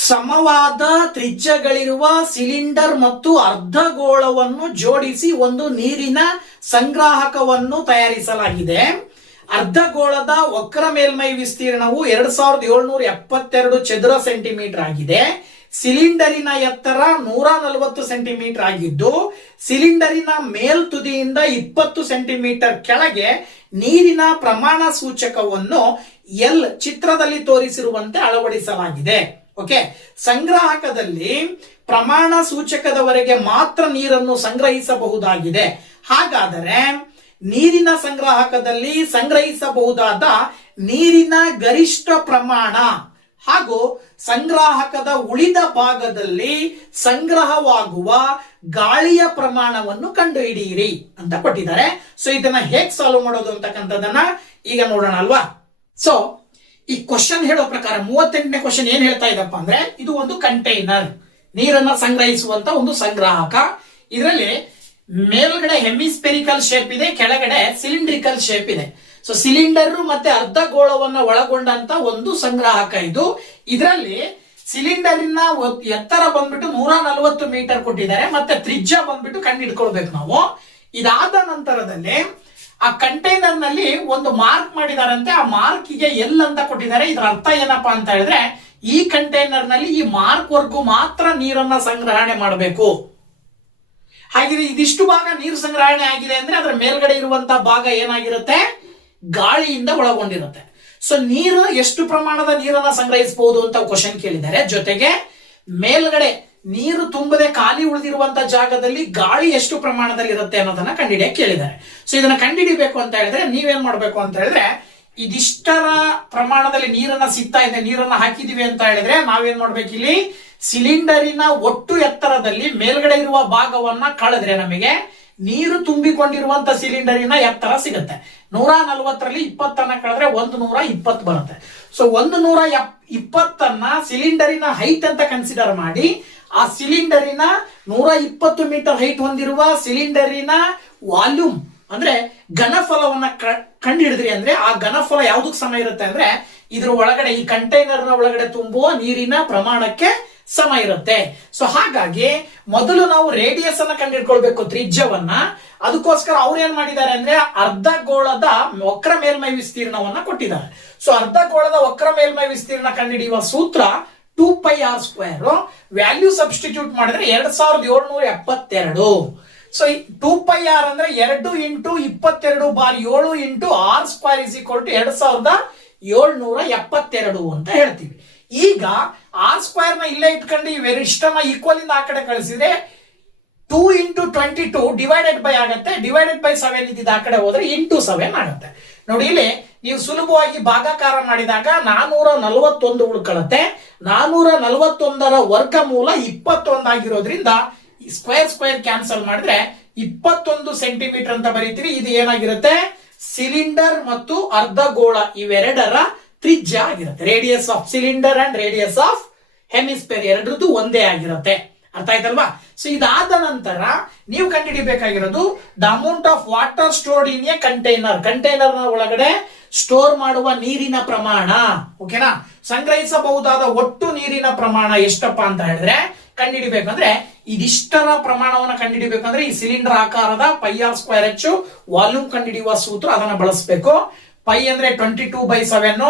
ಸಮವಾದ ತ್ರಿಜ್ಯಗಳಿರುವ ಸಿಲಿಂಡರ್ ಮತ್ತು ಅರ್ಧಗೋಳವನ್ನು ಜೋಡಿಸಿ ಒಂದು ನೀರಿನ ಸಂಗ್ರಾಹಕವನ್ನು ತಯಾರಿಸಲಾಗಿದೆ. ಅರ್ಧಗೋಳದ ವಕ್ರ ಮೇಲ್ಮೈ ವಿಸ್ತೀರ್ಣವು 2772 ಚದುರ ಸೆಂಟಿಮೀಟರ್ ಆಗಿದೆ. ಸಿಲಿಂಡರಿನ ಎತ್ತರ 140 ಸೆಂಟಿಮೀಟರ್ ಆಗಿದ್ದು ಸಿಲಿಂಡರಿನ ಮೇಲ್ತುದಿಯಿಂದ 20 ಸೆಂಟಿಮೀಟರ್ ಕೆಳಗೆ ನೀರಿನ ಪ್ರಮಾಣ ಸೂಚಕವನ್ನು ಎಲ್ ಚಿತ್ರದಲ್ಲಿ ತೋರಿಸಿರುವಂತೆ ಅಳವಡಿಸಲಾಗಿದೆ. ಓಕೆ, ಸಂಗ್ರಾಹಕದಲ್ಲಿ ಪ್ರಮಾಣ ಸೂಚಕದವರೆಗೆ ಮಾತ್ರ ನೀರನ್ನು ಸಂಗ್ರಹಿಸಬಹುದಾಗಿದೆ. ಹಾಗಾದರೆ ನೀರಿನ ಸಂಗ್ರಾಹಕದಲ್ಲಿ ಸಂಗ್ರಹಿಸಬಹುದಾದ ನೀರಿನ ಗರಿಷ್ಠ ಪ್ರಮಾಣ ಹಾಗೂ ಸಂಗ್ರಾಹಕದ ಉಳಿದ ಭಾಗದಲ್ಲಿ ಸಂಗ್ರಹವಾಗುವ ಗಾಳಿಯ ಪ್ರಮಾಣವನ್ನು ಕಂಡುಹಿಡಿಯಿರಿ ಅಂತ ಕೊಟ್ಟಿದ್ದಾರೆ. ಸೊ ಇದನ್ನ ಹೇಗ್ ಸಾಲ್ವ್ ಮಾಡೋದು ಅಂತಕ್ಕಂಥದ್ದನ್ನ ಈಗ ನೋಡೋಣ ಅಲ್ವಾ? ಸೊ ಈ ಕ್ವಶನ್ ಹೇಳೋ ಪ್ರಕಾರ 38ನೇ ಕ್ವಶನ್ ಏನ್ ಹೇಳ್ತಾ ಇದಪ್ಪ ಅಂದ್ರೆ, ಇದು ಒಂದು ಕಂಟೈನರ್, ನೀರನ್ನ ಸಂಗ್ರಹಿಸುವಂತ ಒಂದು ಸಂಗ್ರಾಹಕ. ಇದರಲ್ಲಿ ಮೇಲ್ಗಡೆ ಹೆಮಿಸ್ಪೆರಿಕಲ್ ಶೇಪ್ ಇದೆ, ಕೆಳಗಡೆ ಸಿಲಿಂಡ್ರಿಕಲ್ ಶೇಪ್ ಇದೆ. ಸೊ ಸಿಲಿಂಡರ್ ಮತ್ತೆ ಅರ್ಧಗೋಳವನ್ನ ಒಳಗೊಂಡಂತ ಒಂದು ಸಂಗ್ರಾಹಕ ಇದು. ಇದರಲ್ಲಿ ಸಿಲಿಂಡರಿನ ಎತ್ತರ ಬಂದ್ಬಿಟ್ಟು 140 ಮೀಟರ್ ಕೊಟ್ಟಿದ್ದಾರೆ, ಮತ್ತೆ ತ್ರಿಜ್ಯ ಬಂದ್ಬಿಟ್ಟು ಕಂಡು ಹಿಡ್ಕೊಳ್ಬೇಕು ನಾವು. ಇದಾದ ನಂತರದಲ್ಲಿ ಆ ಕಂಟೈನರ್ ನಲ್ಲಿ ಒಂದು ಮಾರ್ಕ್ ಮಾಡಿದಾರಂತೆ, ಆ ಮಾರ್ಕ್ಗೆ ಎಲ್ ಅಂತ ಕೊಟ್ಟಿದ್ದಾರೆ. ಇದರ ಅರ್ಥ ಏನಪ್ಪಾ ಅಂತ ಹೇಳಿದ್ರೆ, ಈ ಕಂಟೈನರ್ ನಲ್ಲಿ ಈ ಮಾರ್ಕ್ ವರ್ಗೂ ಮಾತ್ರ ನೀರನ್ನ ಸಂಗ್ರಹಣೆ ಮಾಡಬೇಕು. ಹಾಗೆ ಇದಿಷ್ಟು ಭಾಗ ನೀರು ಸಂಗ್ರಹಣೆ ಆಗಿದೆ ಅಂದ್ರೆ ಅದರ ಮೇಲ್ಗಡೆ ಇರುವಂತಹ ಭಾಗ ಏನಾಗಿರುತ್ತೆ, ಗಾಳಿಯಿಂದ ಒಳಗೊಂಡಿರುತ್ತೆ. ಸೊ ನೀರು ಎಷ್ಟು ಪ್ರಮಾಣದ ನೀರನ್ನ ಸಂಗ್ರಹಿಸಬಹುದು ಅಂತ ಕ್ವಶನ್ ಕೇಳಿದ್ದಾರೆ. ಜೊತೆಗೆ ಮೇಲ್ಗಡೆ ನೀರು ತುಂಬದೆ ಖಾಲಿ ಉಳಿದಿರುವಂತಹ ಜಾಗದಲ್ಲಿ ಗಾಳಿ ಎಷ್ಟು ಪ್ರಮಾಣದಲ್ಲಿ ಇರುತ್ತೆ ಅನ್ನೋದನ್ನ ಕಂಡುಹಿಡಿಯಕ್ಕೆ ಕೇಳಿದ್ದಾರೆ. ಸೊ ಇದನ್ನ ಕಂಡುಹಿಡಿಬೇಕು ಅಂತ ಹೇಳಿದ್ರೆ ನೀವೇನ್ ಮಾಡ್ಬೇಕು ಅಂತ ಹೇಳಿದ್ರೆ, ಇದಿಷ್ಟರ ಪ್ರಮಾಣದಲ್ಲಿ ನೀರನ್ನ ಸಿಗ್ತಾ ಇದೆ, ನೀರನ್ನ ಹಾಕಿದೀವಿ ಅಂತ ಹೇಳಿದ್ರೆ ನಾವೇನ್ ಮಾಡ್ಬೇಕು, ಇಲ್ಲಿ ಸಿಲಿಂಡರಿನ ಒಟ್ಟು ಎತ್ತರದಲ್ಲಿ ಮೇಲ್ಗಡೆ ಇರುವ ಭಾಗವನ್ನ ಕಳೆದ್ರೆ ನಮಗೆ ನೀರು ತುಂಬಿಕೊಂಡಿರುವಂತ ಸಿಲಿಂಡರಿನ ಎತ್ತರ ಸಿಗುತ್ತೆ. 140ರಲ್ಲಿ 20 ಕಳೆದ್ರೆ 120 ಬರುತ್ತೆ. ಸೊ 120 ಸಿಲಿಂಡರಿನ ಹೈಟ್ ಅಂತ ಕನ್ಸಿಡರ್ ಮಾಡಿ, ಆ ಸಿಲಿಂಡರಿನ 120 ಮೀಟರ್ ಹೈಟ್ ಹೊಂದಿರುವ ಸಿಲಿಂಡರಿನ ವಾಲ್ಯೂಮ್ ಅಂದ್ರೆ ಘನಫಲವನ್ನ ಕಂಡು ಹಿಡಿದ್ರಿ ಅಂದ್ರೆ, ಆ ಘನಫಲ ಯಾವ್ದಕ್ ಸಮ ಇರುತ್ತೆ ಅಂದ್ರೆ ಇದ್ರ ಒಳಗಡೆ ಈ ಕಂಟೈನರ್ ನ ಒಳಗಡೆ ತುಂಬುವ ನೀರಿನ ಪ್ರಮಾಣಕ್ಕೆ ಸಮ ಇರುತ್ತೆ. ಸೊ ಹಾಗಾಗಿ ಮೊದಲು ನಾವು ರೇಡಿಯಸ್ ಅನ್ನ ಕಂಡುಹಿಡ್ಕೊಳ್ಬೇಕು, ತ್ರಿಜ್ಯವನ್ನ. ಅದಕ್ಕೋಸ್ಕರ ಅವ್ರು ಏನ್ ಮಾಡಿದ್ದಾರೆ ಅಂದ್ರೆ ಅರ್ಧಗೋಳದ ವಕ್ರ ಮೇಲ್ಮೈ ವಿಸ್ತೀರ್ಣವನ್ನ ಕೊಟ್ಟಿದ್ದಾರೆ. ಸೊ ಅರ್ಧಗೋಳದ ವಕ್ರ ಮೇಲ್ಮೈ ವಿಸ್ತೀರ್ಣ ಕಂಡುಹಿಡಿಯುವ ಸೂತ್ರ 2πr². ವ್ಯಾಲ್ಯೂ ಸಬ್ಸ್ಟಿಟ್ಯೂಟ್ ಮಾಡಿದ್ರೆ 2772. ಸೊ 2πr ಅಂದ್ರೆ 2 × 22/7 × r² 2772 ಅಂತ ಹೇಳ್ತೀವಿ. ಈಗ r² ನ ಇಲ್ಲೇ ಇಟ್ಕೊಂಡು ಇವೆರಷ್ಟನ್ನ ಈಕ್ವಲ್ ಇಂದ ಆ ಕಡೆ ಕಳಿಸಿದ್ರೆ 2 × 22 ಡಿವೈಡೆಡ್ ಬೈ ಆಗುತ್ತೆ. ಡಿವೈಡೆಡ್ ಬೈ 7 ಇದ್ದಿದ್ದ ಆ ಕಡೆ ಹೋದ್ರೆ 7 ಆಗುತ್ತೆ. ನೋಡಿ, ಇಲ್ಲಿ ನೀವು ಸುಲಭವಾಗಿ ಭಾಗಾಕಾರ ಮಾಡಿದಾಗ 441 ಉಳ್ಕೊಳ್ಳುತ್ತೆ. 441ರ ವರ್ಗಮೂಲ 21 ಆಗಿರೋದ್ರಿಂದ ಸ್ಕ್ವೇರ್ ಕ್ಯಾನ್ಸಲ್ ಮಾಡಿದ್ರೆ 21 ಸೆಂಟಿಮೀಟರ್ ಅಂತ ಬರೀತೀರಿ. ಇದು ಏನಾಗಿರುತ್ತೆ, ಸಿಲಿಂಡರ್ ಮತ್ತು ಅರ್ಧಗೋಳ ಇವೆರಡರ ತ್ರಿಜ್ಯ ಆಗಿರುತ್ತೆ. Radius of cylinder and radius of hemisphere ಎರಡರದ್ದು ಒಂದೇ ಆಗಿರುತ್ತೆ. ಅರ್ಥ ಆಯ್ತಲ್ವಾ? ಸೊ ಇದಾದ ನಂತರ ನೀವು ಕಂಡುಹಿಡಿಬೇಕಾಗಿರೋದು the amount of water stored in a container. Container ನ ಒಳಗಡೆ ಸ್ಟೋರ್ ಮಾಡುವ ನೀರಿನ ಪ್ರಮಾಣ. ಓಕೆನಾ? ಸಂಗ್ರಹಿಸಬಹುದಾದ ಒಟ್ಟು ನೀರಿನ ಪ್ರಮಾಣ ಎಷ್ಟಪ್ಪ ಅಂತ ಹೇಳಿದ್ರೆ ಕಂಡುಹಿಡಿಬೇಕಂದ್ರೆ ಇದಿಷ್ಟರ ಪ್ರಮಾಣವನ್ನು ಕಂಡುಹಿಡಿಬೇಕಂದ್ರೆ ಈ ಸಿಲಿಂಡರ್ ಆಕಾರದ πr²h ವಾಲ್ಯೂಮ್ ಕಂಡುಹಿಡಿಯುವ ಸೂತ್ರ ಅದನ್ನ ಬಳಸಬೇಕು. ಪೈ ಅಂದ್ರೆ 22/7,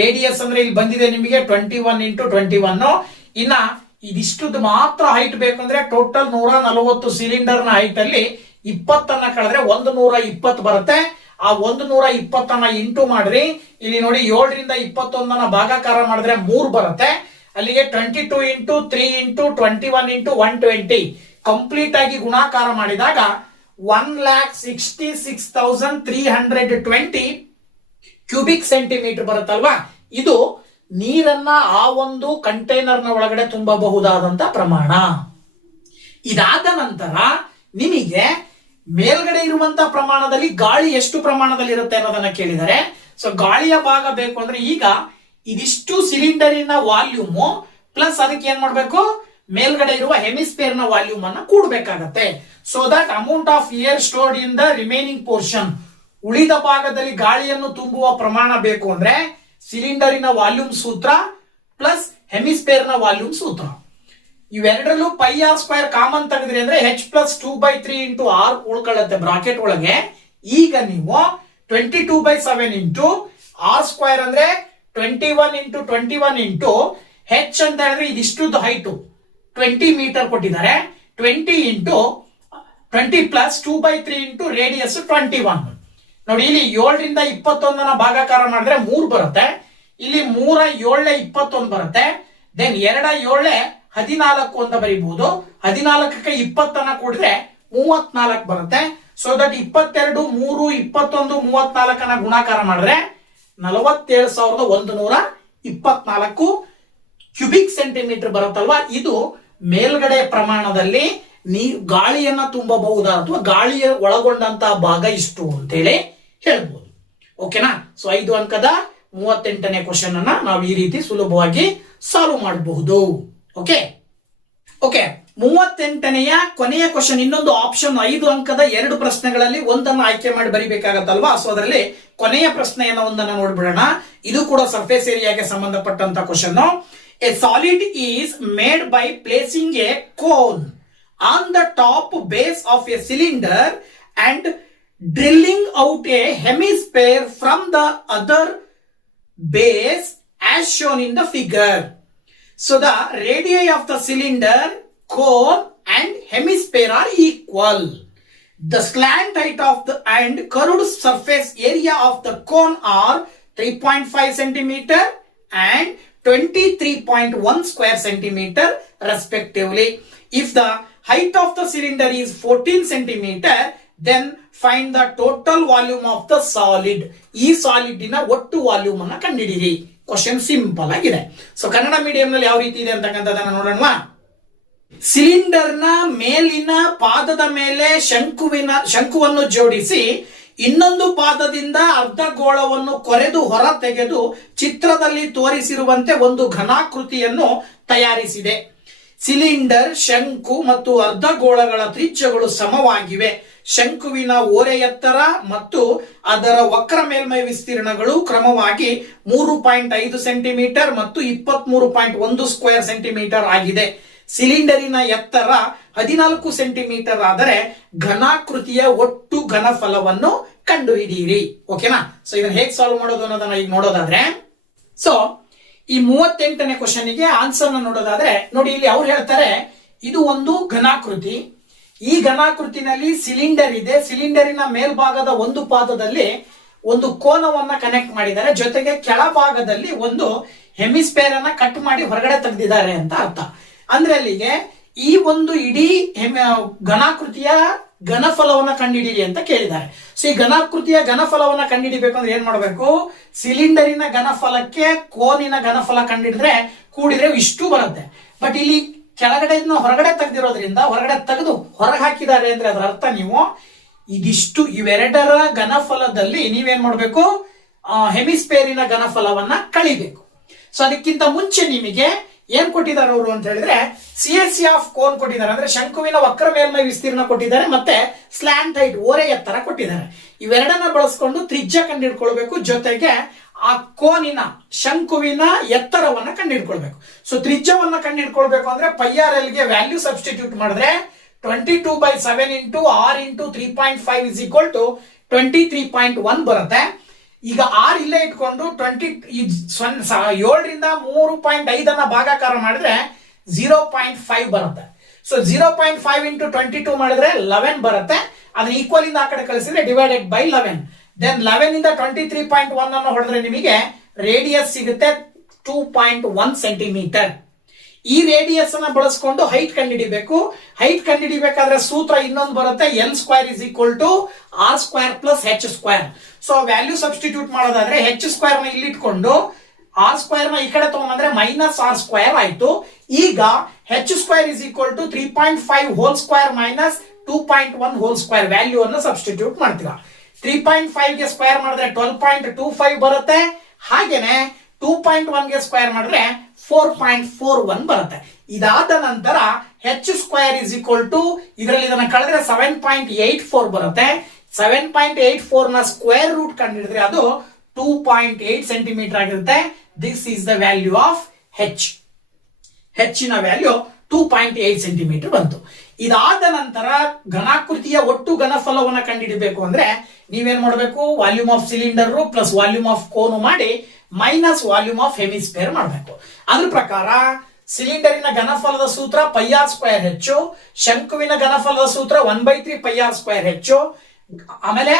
ರೇಡಿಯಸ್ ಅಂದ್ರೆ ಇಲ್ಲಿ ಬಂದಿದೆ ನಿಮಗೆ 21 × 21. ಇನ್ನ ಇದಿಷ್ಟುದು ಮಾತ್ರ ಹೈಟ್ ಬೇಕಂದ್ರೆ ಟೋಟಲ್ 140 ಸಿಲಿಂಡರ್ ನ ಹೈಟ್ ಅಲ್ಲಿ 20 ಕಳೆದ್ರೆ 120 ಬರುತ್ತೆ. ಆ 120 ಇಂಟು ಮಾಡ್ರಿ. ಇಲ್ಲಿ ನೋಡಿ 7 ರಿಂದ 21 ಭಾಗಾಕಾರ ಮಾಡಿದ್ರೆ 3 ಬರುತ್ತೆ. ಅಲ್ಲಿಗೆ 22 ಇಂಟು 3 ಇಂಟು 21 ಇಂಟು 120 ಕಂಪ್ಲೀಟ್ ಆಗಿ ಗುಣಾಕಾರ ಮಾಡಿದಾಗ 1,66,320 ಕ್ಯೂಬಿಕ್ ಸೆಂಟಿಮೀಟರ್ ಬರುತ್ತಲ್ವಾ. ಇದು ನೀರನ್ನ ಆ ಒಂದು ಕಂಟೈನರ್ನ ಒಳಗಡೆ ತುಂಬಬಹುದಾದಂತ ಪ್ರಮಾಣ. ಇದಾದ ನಂತರ ನಿಮಗೆ ಮೇಲ್ಗಡೆ ಇರುವಂತ ಪ್ರಮಾಣದಲ್ಲಿ ಗಾಳಿ ಎಷ್ಟು ಪ್ರಮಾಣದಲ್ಲಿ ಇರುತ್ತೆ ಅನ್ನೋದನ್ನ ಕೇಳಿದರೆ, ಸೊ ಗಾಳಿಯ ಭಾಗ ಬೇಕು ಅಂದ್ರೆ ಈಗ ಇದಿಷ್ಟು ಸಿಲಿಂಡರಿನ ವಾಲ್ಯೂಮ್ ಪ್ಲಸ್ ಅದಕ್ಕೆ ಏನ್ ಮಾಡ್ಬೇಕು, ಮೇಲ್ಗಡೆ ಇರುವ ಹೆಮಿಸ್ಫಿಯರ್ ನ ವಾಲ್ಯೂಮ್ ಅನ್ನ ಕೂಡಬೇಕಾಗತ್ತೆ. So that amount of air stored in the remaining portion, ಉಳಿದ ಭಾಗದಲ್ಲಿ ಗಾಳಿಯನ್ನು ತುಂಬುವ ಪ್ರಮಾಣ ಬೇಕು ಅಂದ್ರೆ ಸಿಲಿಂಡರಿನ ವಾಲ್ಯೂಮ್ ಸೂತ್ರ ಪ್ಲಸ್ ಹೆಮಿಸ್ಫಿಯರ್ ನ ವಾಲ್ಯೂಮ್ ಸೂತ್ರ. ಇವೆರಡರಲ್ಲೂ ಪೈ ಆರ್ ಸ್ಕ್ವೇರ್ ಕಾಮನ್ ತೆಗೆದ್ರಿ ಅಂದ್ರೆ h+2/3 ಇಂಟು ಆರ್ ಉಳ್ಕೊಳ್ಳುತ್ತೆ ಬ್ರಾಕೆಟ್ ಒಳಗೆ. ಈಗ ನೀವು 22/7 ಇಂಟು ಆರ್ ಸ್ಕ್ವೇರ್ ಅಂದ್ರೆ 21 ಇಂಟು 21 ಇಂಟು ಹೆಚ್ ಅಂತ ಹೇಳಿದ್ರೆ ಇದಿಷ್ಟು ಹೈಟ್ 20 ಮೀಟರ್ ಕೊಟ್ಟಿದ್ದಾರೆ. 20 ಇಂಟು 20 ಪ್ಲಸ್ 2/3 ಇಂಟು ರೇಡಿಯಸ್ 21. ನೋಡಿ ಇಲ್ಲಿ 7ರಿಂದ 21 ಭಾಗಾಕಾರ ಮಾಡಿದ್ರೆ 3 ಬರುತ್ತೆ. ಇಲ್ಲಿ 3 7 21 ಬರುತ್ತೆ. ದೆನ್ 2 7 14 ಅಂತ ಬರೀಬಹುದು. 14ಕ್ಕೆ 20 ಕೂಡಿದ್ರೆ 34 ಬರುತ್ತೆ. ಸೊ ದಟ್ 22 3 21 34 ಗುಣಾಕಾರ ಮಾಡಿದ್ರೆ 47,124 ಕ್ಯೂಬಿಕ್ ಸೆಂಟಿಮೀಟರ್ ಬರುತ್ತಲ್ವಾ. ಇದು ಮೇಲ್ಗಡೆ ಪ್ರಮಾಣದಲ್ಲಿ ಗಾಳಿಯನ್ನ ತುಂಬಬಹುದಾದ ಅಥವಾ ಗಾಳಿಯ ಒಳಗೊಂಡಂತಹ ಭಾಗ ಇಷ್ಟು ಅಂತೇಳಿ ಹೇಳ್ಬೋದು. ಓಕೆನಾ. ಸೊ 5 ಅಂಕದ 38ನೇ ಕ್ವಶನ್ ಅನ್ನ ನಾವು ಈ ರೀತಿ ಸುಲಭವಾಗಿ ಸಾಲ್ವ್ ಮಾಡಬಹುದು. ಓಕೆ ಓಕೆ 38ನೆಯ ಕೊನೆಯ ಕ್ವಶನ್, ಇನ್ನೊಂದು ಆಪ್ಷನ್ 5 ಅಂಕದ 2 ಪ್ರಶ್ನೆಗಳಲ್ಲಿ ಒಂದನ್ನು ಆಯ್ಕೆ ಮಾಡಿ ಬರಿಬೇಕಾಗತ್ತಲ್ವಾ. ಸೊ ಅದರಲ್ಲಿ ಕೊನೆಯ ಪ್ರಶ್ನೆಯನ್ನ ಒಂದನ್ನು ನೋಡ್ಬಿಡೋಣ. ಇದು ಕೂಡ ಸರ್ಫೇಸ್ ಏರಿಯಾಗೆ ಸಂಬಂಧಪಟ್ಟಂತ question. A solid is made by placing A cone on the top base of A cylinder and drilling out A hemisphere from the other base as shown in the figure. So the radii of the cylinder, cone and hemisphere are equal. The slant height of the and curved surface area of the cone are 3.5 centimeter and 23.1 square centimeter respectively. If the height of the cylinder is 14 centimeter, then find the total volume of the solid. ಈ solid ನ ಒಟ್ಟು volume ಅನ್ನ ಕಂಡುಹಿಡಿಯಿರಿ. Question simple ಆಗಿದೆ. So Kannada medium ನಲ್ಲಿ ಯಾವ ರೀತಿ ಇದೆ ಅಂತಕ್ಕಂಥದ್ದನ್ನ ನೋಡೋಣ. ಸಿಲಿಂಡರ್ ನ ಮೇಲಿನ ಪಾದದ ಮೇಲೆ ಶಂಕುವನ್ನು ಜೋಡಿಸಿ ಇನ್ನೊಂದು ಪಾದದಿಂದ ಅರ್ಧಗೋಳವನ್ನು ಕೊರೆದು ಹೊರ ತೆಗೆದು ಚಿತ್ರದಲ್ಲಿ ತೋರಿಸಿರುವಂತೆ ಒಂದು ಘನಾಕೃತಿಯನ್ನು ತಯಾರಿಸಿದೆ. ಸಿಲಿಂಡರ್, ಶಂಕು ಮತ್ತು ಅರ್ಧಗೋಳಗಳ ತ್ರಿಜ್ಯಗಳು ಸಮವಾಗಿವೆ. ಶಂಕುವಿನ ಓರೆ ಎತ್ತರ ಮತ್ತು ಅದರ ವಕ್ರ ಮೇಲ್ಮೈ ವಿಸ್ತೀರ್ಣಗಳು ಕ್ರಮವಾಗಿ 3.5 ಸೆಂಟಿಮೀಟರ್ ಮತ್ತು 23.1 ಸ್ಕ್ವೇರ್ ಸೆಂಟಿಮೀಟರ್ ಆಗಿದೆ. ಸಿಲಿಂಡರಿನ ಎತ್ತರ 14 ಸೆಂಟಿಮೀಟರ್ ಆದರೆ ಘನಾಕೃತಿಯ ಒಟ್ಟು ಘನಫಲವನ್ನು ಕಂಡುಹಿಡಿಯಿರಿ. ಓಕೆನಾ. ಸೊ ಇದನ್ನ ಹೇಗೆ ಸಾಲ್ವ್ ಮಾಡೋದು ಅನ್ನೋದನ್ನ ಈಗ ನೋಡೋದಾದ್ರೆ, ಸೊ ಈ 38ನೇ ಕ್ವಶನ್ಗೆ ಆನ್ಸರ್ ನೋಡೋದಾದ್ರೆ ನೋಡಿ, ಇಲ್ಲಿ ಅವ್ರು ಹೇಳ್ತಾರೆ ಇದು ಒಂದು ಘನಾಕೃತಿ. ಈ ಘನಾಕೃತಿನಲ್ಲಿ ಸಿಲಿಂಡರ್ ಇದೆ. ಸಿಲಿಂಡರಿನ ಮೇಲ್ಭಾಗದ ಒಂದು ಪಾದದಲ್ಲಿ ಒಂದು ಕೋನವನ್ನ ಕನೆಕ್ಟ್ ಮಾಡಿದ್ದಾರೆ, ಜೊತೆಗೆ ಕೆಳಭಾಗದಲ್ಲಿ ಒಂದು ಹೆಮಿಸ್ಫಿಯರ್ ಅನ್ನ ಕಟ್ ಮಾಡಿ ಹೊರಗಡೆ ತೆಗೆದಿದ್ದಾರೆ ಅಂತ ಅರ್ಥ. ಅಂದ್ರೆ ಅಲ್ಲಿಗೆ ಈ ಒಂದು ಇಡೀ ಘನಾಕೃತಿಯ ಘನಫಲವನ್ನ ಕಂಡುಹಿಡಿಯಿರಿ ಅಂತ ಕೇಳಿದ್ದಾರೆ. ಸೊ ಈ ಘನಾಕೃತಿಯ ಘನಫಲವನ್ನ ಕಂಡುಹಿಡಿಬೇಕು ಅಂದ್ರೆ ಏನ್ ಮಾಡಬೇಕು, ಸಿಲಿಂಡರಿನ ಘನಫಲಕ್ಕೆ ಕೋನಿನ ಘನಫಲ ಕಂಡುಹಿಡಿದ್ರೆ ಕೂಡಿದ್ರೆ ಇಷ್ಟು ಬರುತ್ತೆ. ಬಟ್ ಇಲ್ಲಿ ಕೆಳಗಡೆ ಹೊರಗಡೆ ತೆಗೆದಿರೋದ್ರಿಂದ ಹೊರಗಡೆ ತೆಗೆದು ಹೊರಗೆ ಹಾಕಿದ್ದಾರೆ ಅಂದ್ರೆ ಅದರ ಅರ್ಥ ನೀವು ಇದಿಷ್ಟು ಇವೆರಡರ ಘನಫಲದಲ್ಲಿ ನೀವೇನ್ ಮಾಡ್ಬೇಕು, ಹೆಮಿಸ್ಫಿಯರಿನ ಘನಫಲವನ್ನ ಕಳಿಬೇಕು. ಸೊ ಅದಕ್ಕಿಂತ ಮುಂಚೆ ನಿಮಗೆ ಏನ್ ಕೊಟ್ಟಿದ್ದಾರೆ ಅವರು ಅಂತ ಹೇಳಿದ್ರೆ CSC ಆಫ್ ಕೋನ್ ಕೊಟ್ಟಿದ್ದಾರೆ. ಅಂದ್ರೆ ಶಂಕುವಿನ ವಕ್ರ ಮೇಲ್ಮೈ ವಿಸ್ತೀರ್ಣ ಕೊಟ್ಟಿದ್ದಾರೆ, ಮತ್ತೆ ಸ್ಲ್ಯಾಂಟ್ ಹೈಟ್ ಓರೆ ಎತ್ತರ ಕೊಟ್ಟಿದ್ದಾರೆ. ಇವೆರಡನ್ನ ಬಳಸ್ಕೊಂಡು ತ್ರಿಜ್ಯ ಕಂಡುಹಿಡ್ಕೊಳ್ಬೇಕು, ಜೊತೆಗೆ ಆ ಕೋನಿನ ಶಂಕುವಿನ ಎತ್ತರವನ್ನ ಕಂಡುಹಿಡ್ಕೊಳ್ಬೇಕು. ಸೊ ತ್ರಿಜ್ಯವನ್ನ ಕಂಡುಹಿಡ್ಕೊಳ್ಬೇಕು ಅಂದ್ರೆ πRL ಗೆ ವ್ಯಾಲ್ಯೂ ಸಬ್ಸ್ಟಿಟ್ಯೂಟ್ ಮಾಡಿದ್ರೆ 22/7 into r into 3.5 is equal to 23.1 ಬರುತ್ತೆ. ಈಗ ಆರ್ ಇಲ್ಲೇ ಇಟ್ಕೊಂಡು 7ರಿಂದ 3.5 ಅನ್ನ ಭಾಗಾಕಾರ ಮಾಡಿದ್ರೆ 0.5 ಬರುತ್ತೆ. ಸೊ 0.5 ಇಂಟು 22 ಮಾಡಿದ್ರೆ 11 ಬರುತ್ತೆ. ಅದನ್ನ ಈಕ್ವಲ್ ಇಂದ ಆ ಕಡೆ ಕಳಿಸಿದ್ರೆ ಡಿವೈಡೆಡ್ ಬೈ 11. ದೆನ್ 11 ಇಂದ 23.1 ಅನ್ನು ಹೊಡೆದ್ರೆ ನಿಮಗೆ ರೇಡಿಯಸ್ ಸಿಗುತ್ತೆ 2.1 ಸೆಂಟಿಮೀಟರ್. ಈ ರೇಡಿಯಸ್ ಅನ್ನ ಬಳಸ್ಕೊಂಡು ಹೈಟ್ ಕಂಡುಹಿಡಿಬೇಕು. ಹೈಟ್ ಕಂಡುಹಿಡಿಬೇಕಾದ್ರೆ ಸೂತ್ರ ಇನ್ನೊಂದು ಬರುತ್ತೆ, L square is equal to R square plus H square. So value substitute ಮಾಡೋದಾದ್ರೆ ಹೆಚ್ ಸ್ಕ್ವೇರ್ ನ ಇಲ್ಲಿ ಇಟ್ಕೊಂಡು ಆರ್ ಸ್ಕ್ವೇರ್ ನ ಈ ಕಡೆ ತಗೊಂಡ್ರೆ ಮೈನಸ್ ಆರ್ ಸ್ಕ್ವೇರ್ ಆಯ್ತು. ಈಗ h square is equal to 3.5 whole square minus 2.1 whole square value ಅನ್ನು ಸಬ್ಸ್ಟಿಟ್ಯೂಟ್ ಮಾಡ್ತೀರಾ. 3.5 ಗೆ ಸ್ಕ್ವೇರ್ ಮಾಡಿದ್ರೆ 12.25 ಬರುತ್ತೆ. ಹಾಗೇನೆ 2.1 ಗೆ ಸ್ಕ್ವೇರ್ ಮಾಡಿದ್ರೆ 4.41 ಬರುತ್ತೆ. ಇದಾದ ನಂತರ ಹೆಚ್ ಸ್ಕ್ವೇರ್ ಇಸ್ ಈಕ್ವಲ್ ಟು ಇದರಲ್ಲಿ ಇದನ್ನ ಕಳೆದ್ರೆ 7.84 ಬರುತ್ತೆ. 7.84 ನ ಸ್ಕ್ವೇರ್ ರೂಟ್ ಕಂಡಿಡಿದ್ರೆ ಅದು 2.8 ಸೆಂಟಿಮೀಟರ್ ಆಗಿರುತ್ತೆ. This is the value of H. ಹೆಚ್ಚಿನ ವ್ಯಾಲ್ಯೂ 2.8 ಸೆಂಟಿಮೀಟರ್ ಬಂತು. ಇದಾದ ನಂತರ ಘನಾಕೃತಿಯ ಒಟ್ಟು ಘನಫಲವನ್ನು ಕಂಡುಹಿಡಬೇಕು ಅಂದ್ರೆ ನೀವೇನ್ ಮಾಡಬೇಕು, volume of cylinder plus volume of cone ಮಾಡಿ ಮೈನಸ್ ವಾಲ್ಯೂಮ್ ಆಫ್ ಹೆಮಿಸ್ಫಿಯರ್ ಮಾಡಬೇಕು. ಅದ್ರ ಪ್ರಕಾರ ಸಿಲಿಂಡರಿನ ಘನಫಲದ ಸೂತ್ರ ಪೈ ಆರ್ ಸ್ಕ್ವೇರ್ ಹೆಚ್ಚು, ಶಂಕುವಿನ ಘನಫಲದ ಸೂತ್ರ 1/3 ಪೈ ಆರ್ ಸ್ಕ್ವೇರ್ ಹೆಚ್ಚು, ಆಮೇಲೆ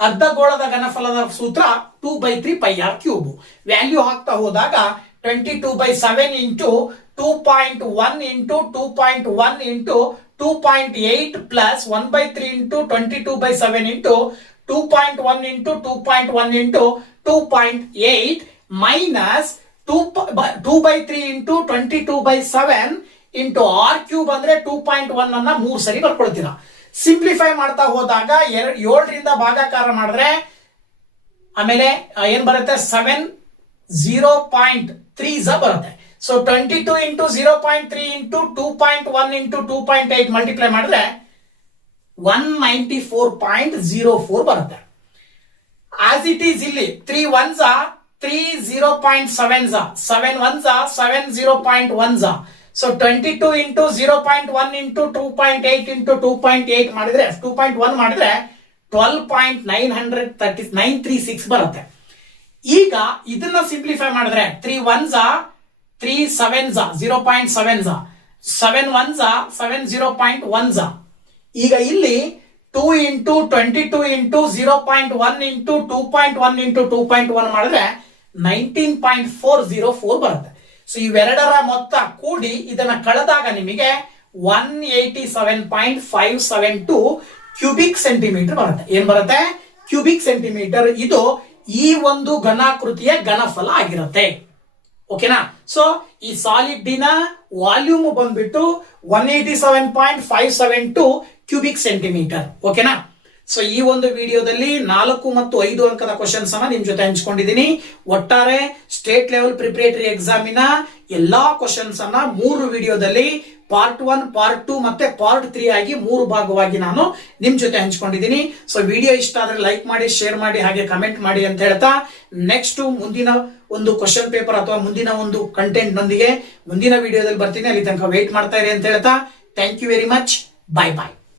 ಅರ್ಧಗೋಳದ ಘನಫಲದ ಸೂತ್ರ 2/3 ಪೈ ಆರ್ ಕ್ಯೂಬ್. ವ್ಯಾಲ್ಯೂ ಹಾಕ್ತಾ ಹೋದಾಗ 22/7 into 2.1 into 2.1 into 2.8 plus 1/3 into 22/7 into 2.1 into 2.1 into 2.8 minus 2/3 into 22/7 into R cube ಅಂದ್ರೆ 2.1 ಅನ್ನ 3 ಸರಿ ಬರ್ಕೊಳ್ತೀರಾ. ಸಿಂಪ್ಲಿಫೈ ಮಾಡ್ತಾ ಹೋದಾಗ 7ರಿಂದ ಭಾಗಾಕಾರ ಮಾಡಿದ್ರೆ ಆಮೇಲೆ ಏನ್ ಬರುತ್ತೆ, 7 0.3 ಬರುತ್ತೆ. So 22 into 0.3 into 2.1 into 2.8 multiply ಮಾಡಿದ್ರೆ 194.04 ಬರುತ್ತೆ. ಆಸ್ ಇಟ್ ಈಸ್ ಇಲ್ಲಿ 3 1s 3 0.7s 7 1s 7 0.1s. So 22 into 0.1 into 2.8 into 2.8 ಮಾಡಿದ್ರೆ 2.1 ಮಾಡಿದ್ರೆ 12.936 ಬರುತ್ತೆ. ಈಗ ಇದನ್ನ ಸಿಂಪ್ಲಿಫೈ ಮಾಡಿದ್ರೆ 3 1s 3 7s 0.7s 7 1s 7 0.1s. ಈಗ ಇಲ್ಲಿ 2 ಇಂಟು 22 ಇಂಟು 0.1 ಇಂಟು 2.1 ಇಂಟು 2.1 ಮಾಡಿದ್ರೆ 19.404 ಬರುತ್ತೆ. ಸೊ ಇವೆರಡರ ಮೊತ್ತ ಕೂಡಿ ಇದನ್ನ ಕಳೆದಾಗ ನಿಮಗೆ 187.572 ಕ್ಯೂಬಿಕ್ ಸೆಂಟಿಮೀಟರ್ ಬರುತ್ತೆ. ಏನ್ ಬರುತ್ತೆ, ಕ್ಯೂಬಿಕ್ ಸೆಂಟಿಮೀಟರ್. ಇದು ಈ ಒಂದು ಘನಾಕೃತಿಯ ಘನಫಲ ಆಗಿರುತ್ತೆ. ಓಕೆನಾ. ಸೊ ಈ ಸಾಲಿಡ್ ಡಿನ ವಾಲ್ಯೂಮ್ ಬಂದ್ಬಿಟ್ಟು 187.572 ಕ್ಯೂಬಿಕ್ ಸೆಂಟಿಮೀಟರ್. ಓಕೆನಾ. ಸೊ ಈ ಒಂದು ವಿಡಿಯೋದಲ್ಲಿ 4 ಮತ್ತು 5 ಅಂಕದ ಕ್ವಶನ್ಸ್ ಅನ್ನ ನಿಮ್ ಜೊತೆ ಹಂಚ್ಕೊಂಡಿದ್ದೀನಿ. ಒಟ್ಟಾರೆ ಸ್ಟೇಟ್ ಲೆವೆಲ್ ಪ್ರಿಪರೇಟರಿ ಎಕ್ಸಾಮಿನ ಎಲ್ಲಾ ಕ್ವಶನ್ಸ್ ಅನ್ನ 3 ವಿಡಿಯೋದಲ್ಲಿ ಪಾರ್ಟ್ 1, ಪಾರ್ಟ್ 2 ಮತ್ತೆ ಪಾರ್ಟ್ 3 ಆಗಿ 3 ಭಾಗವಾಗಿ ನಾನು ನಿಮ್ ಜೊತೆ ಹಂಚ್ಕೊಂಡಿದ್ದೀನಿ. ಸೊ ವಿಡಿಯೋ ಇಷ್ಟ ಆದ್ರೆ ಲೈಕ್ ಮಾಡಿ, ಶೇರ್ ಮಾಡಿ, ಹಾಗೆ ಕಮೆಂಟ್ ಮಾಡಿ ಅಂತ ಹೇಳ್ತಾ ನೆಕ್ಸ್ಟ್ ಮುಂದಿನ ಒಂದು ಕ್ವಶನ್ ಪೇಪರ್ ಅಥವಾ ಮುಂದಿನ ಒಂದು ಕಂಟೆಂಟ್ ನೊಂದಿಗೆ ಮುಂದಿನ ವಿಡಿಯೋದಲ್ಲಿ ಬರ್ತೀನಿ. ಅಲ್ಲಿ ತನಕ ವೇಟ್ ಮಾಡ್ತಾ ಇರಿ ಅಂತ ಹೇಳ್ತಾ thank you very much. Bye bye.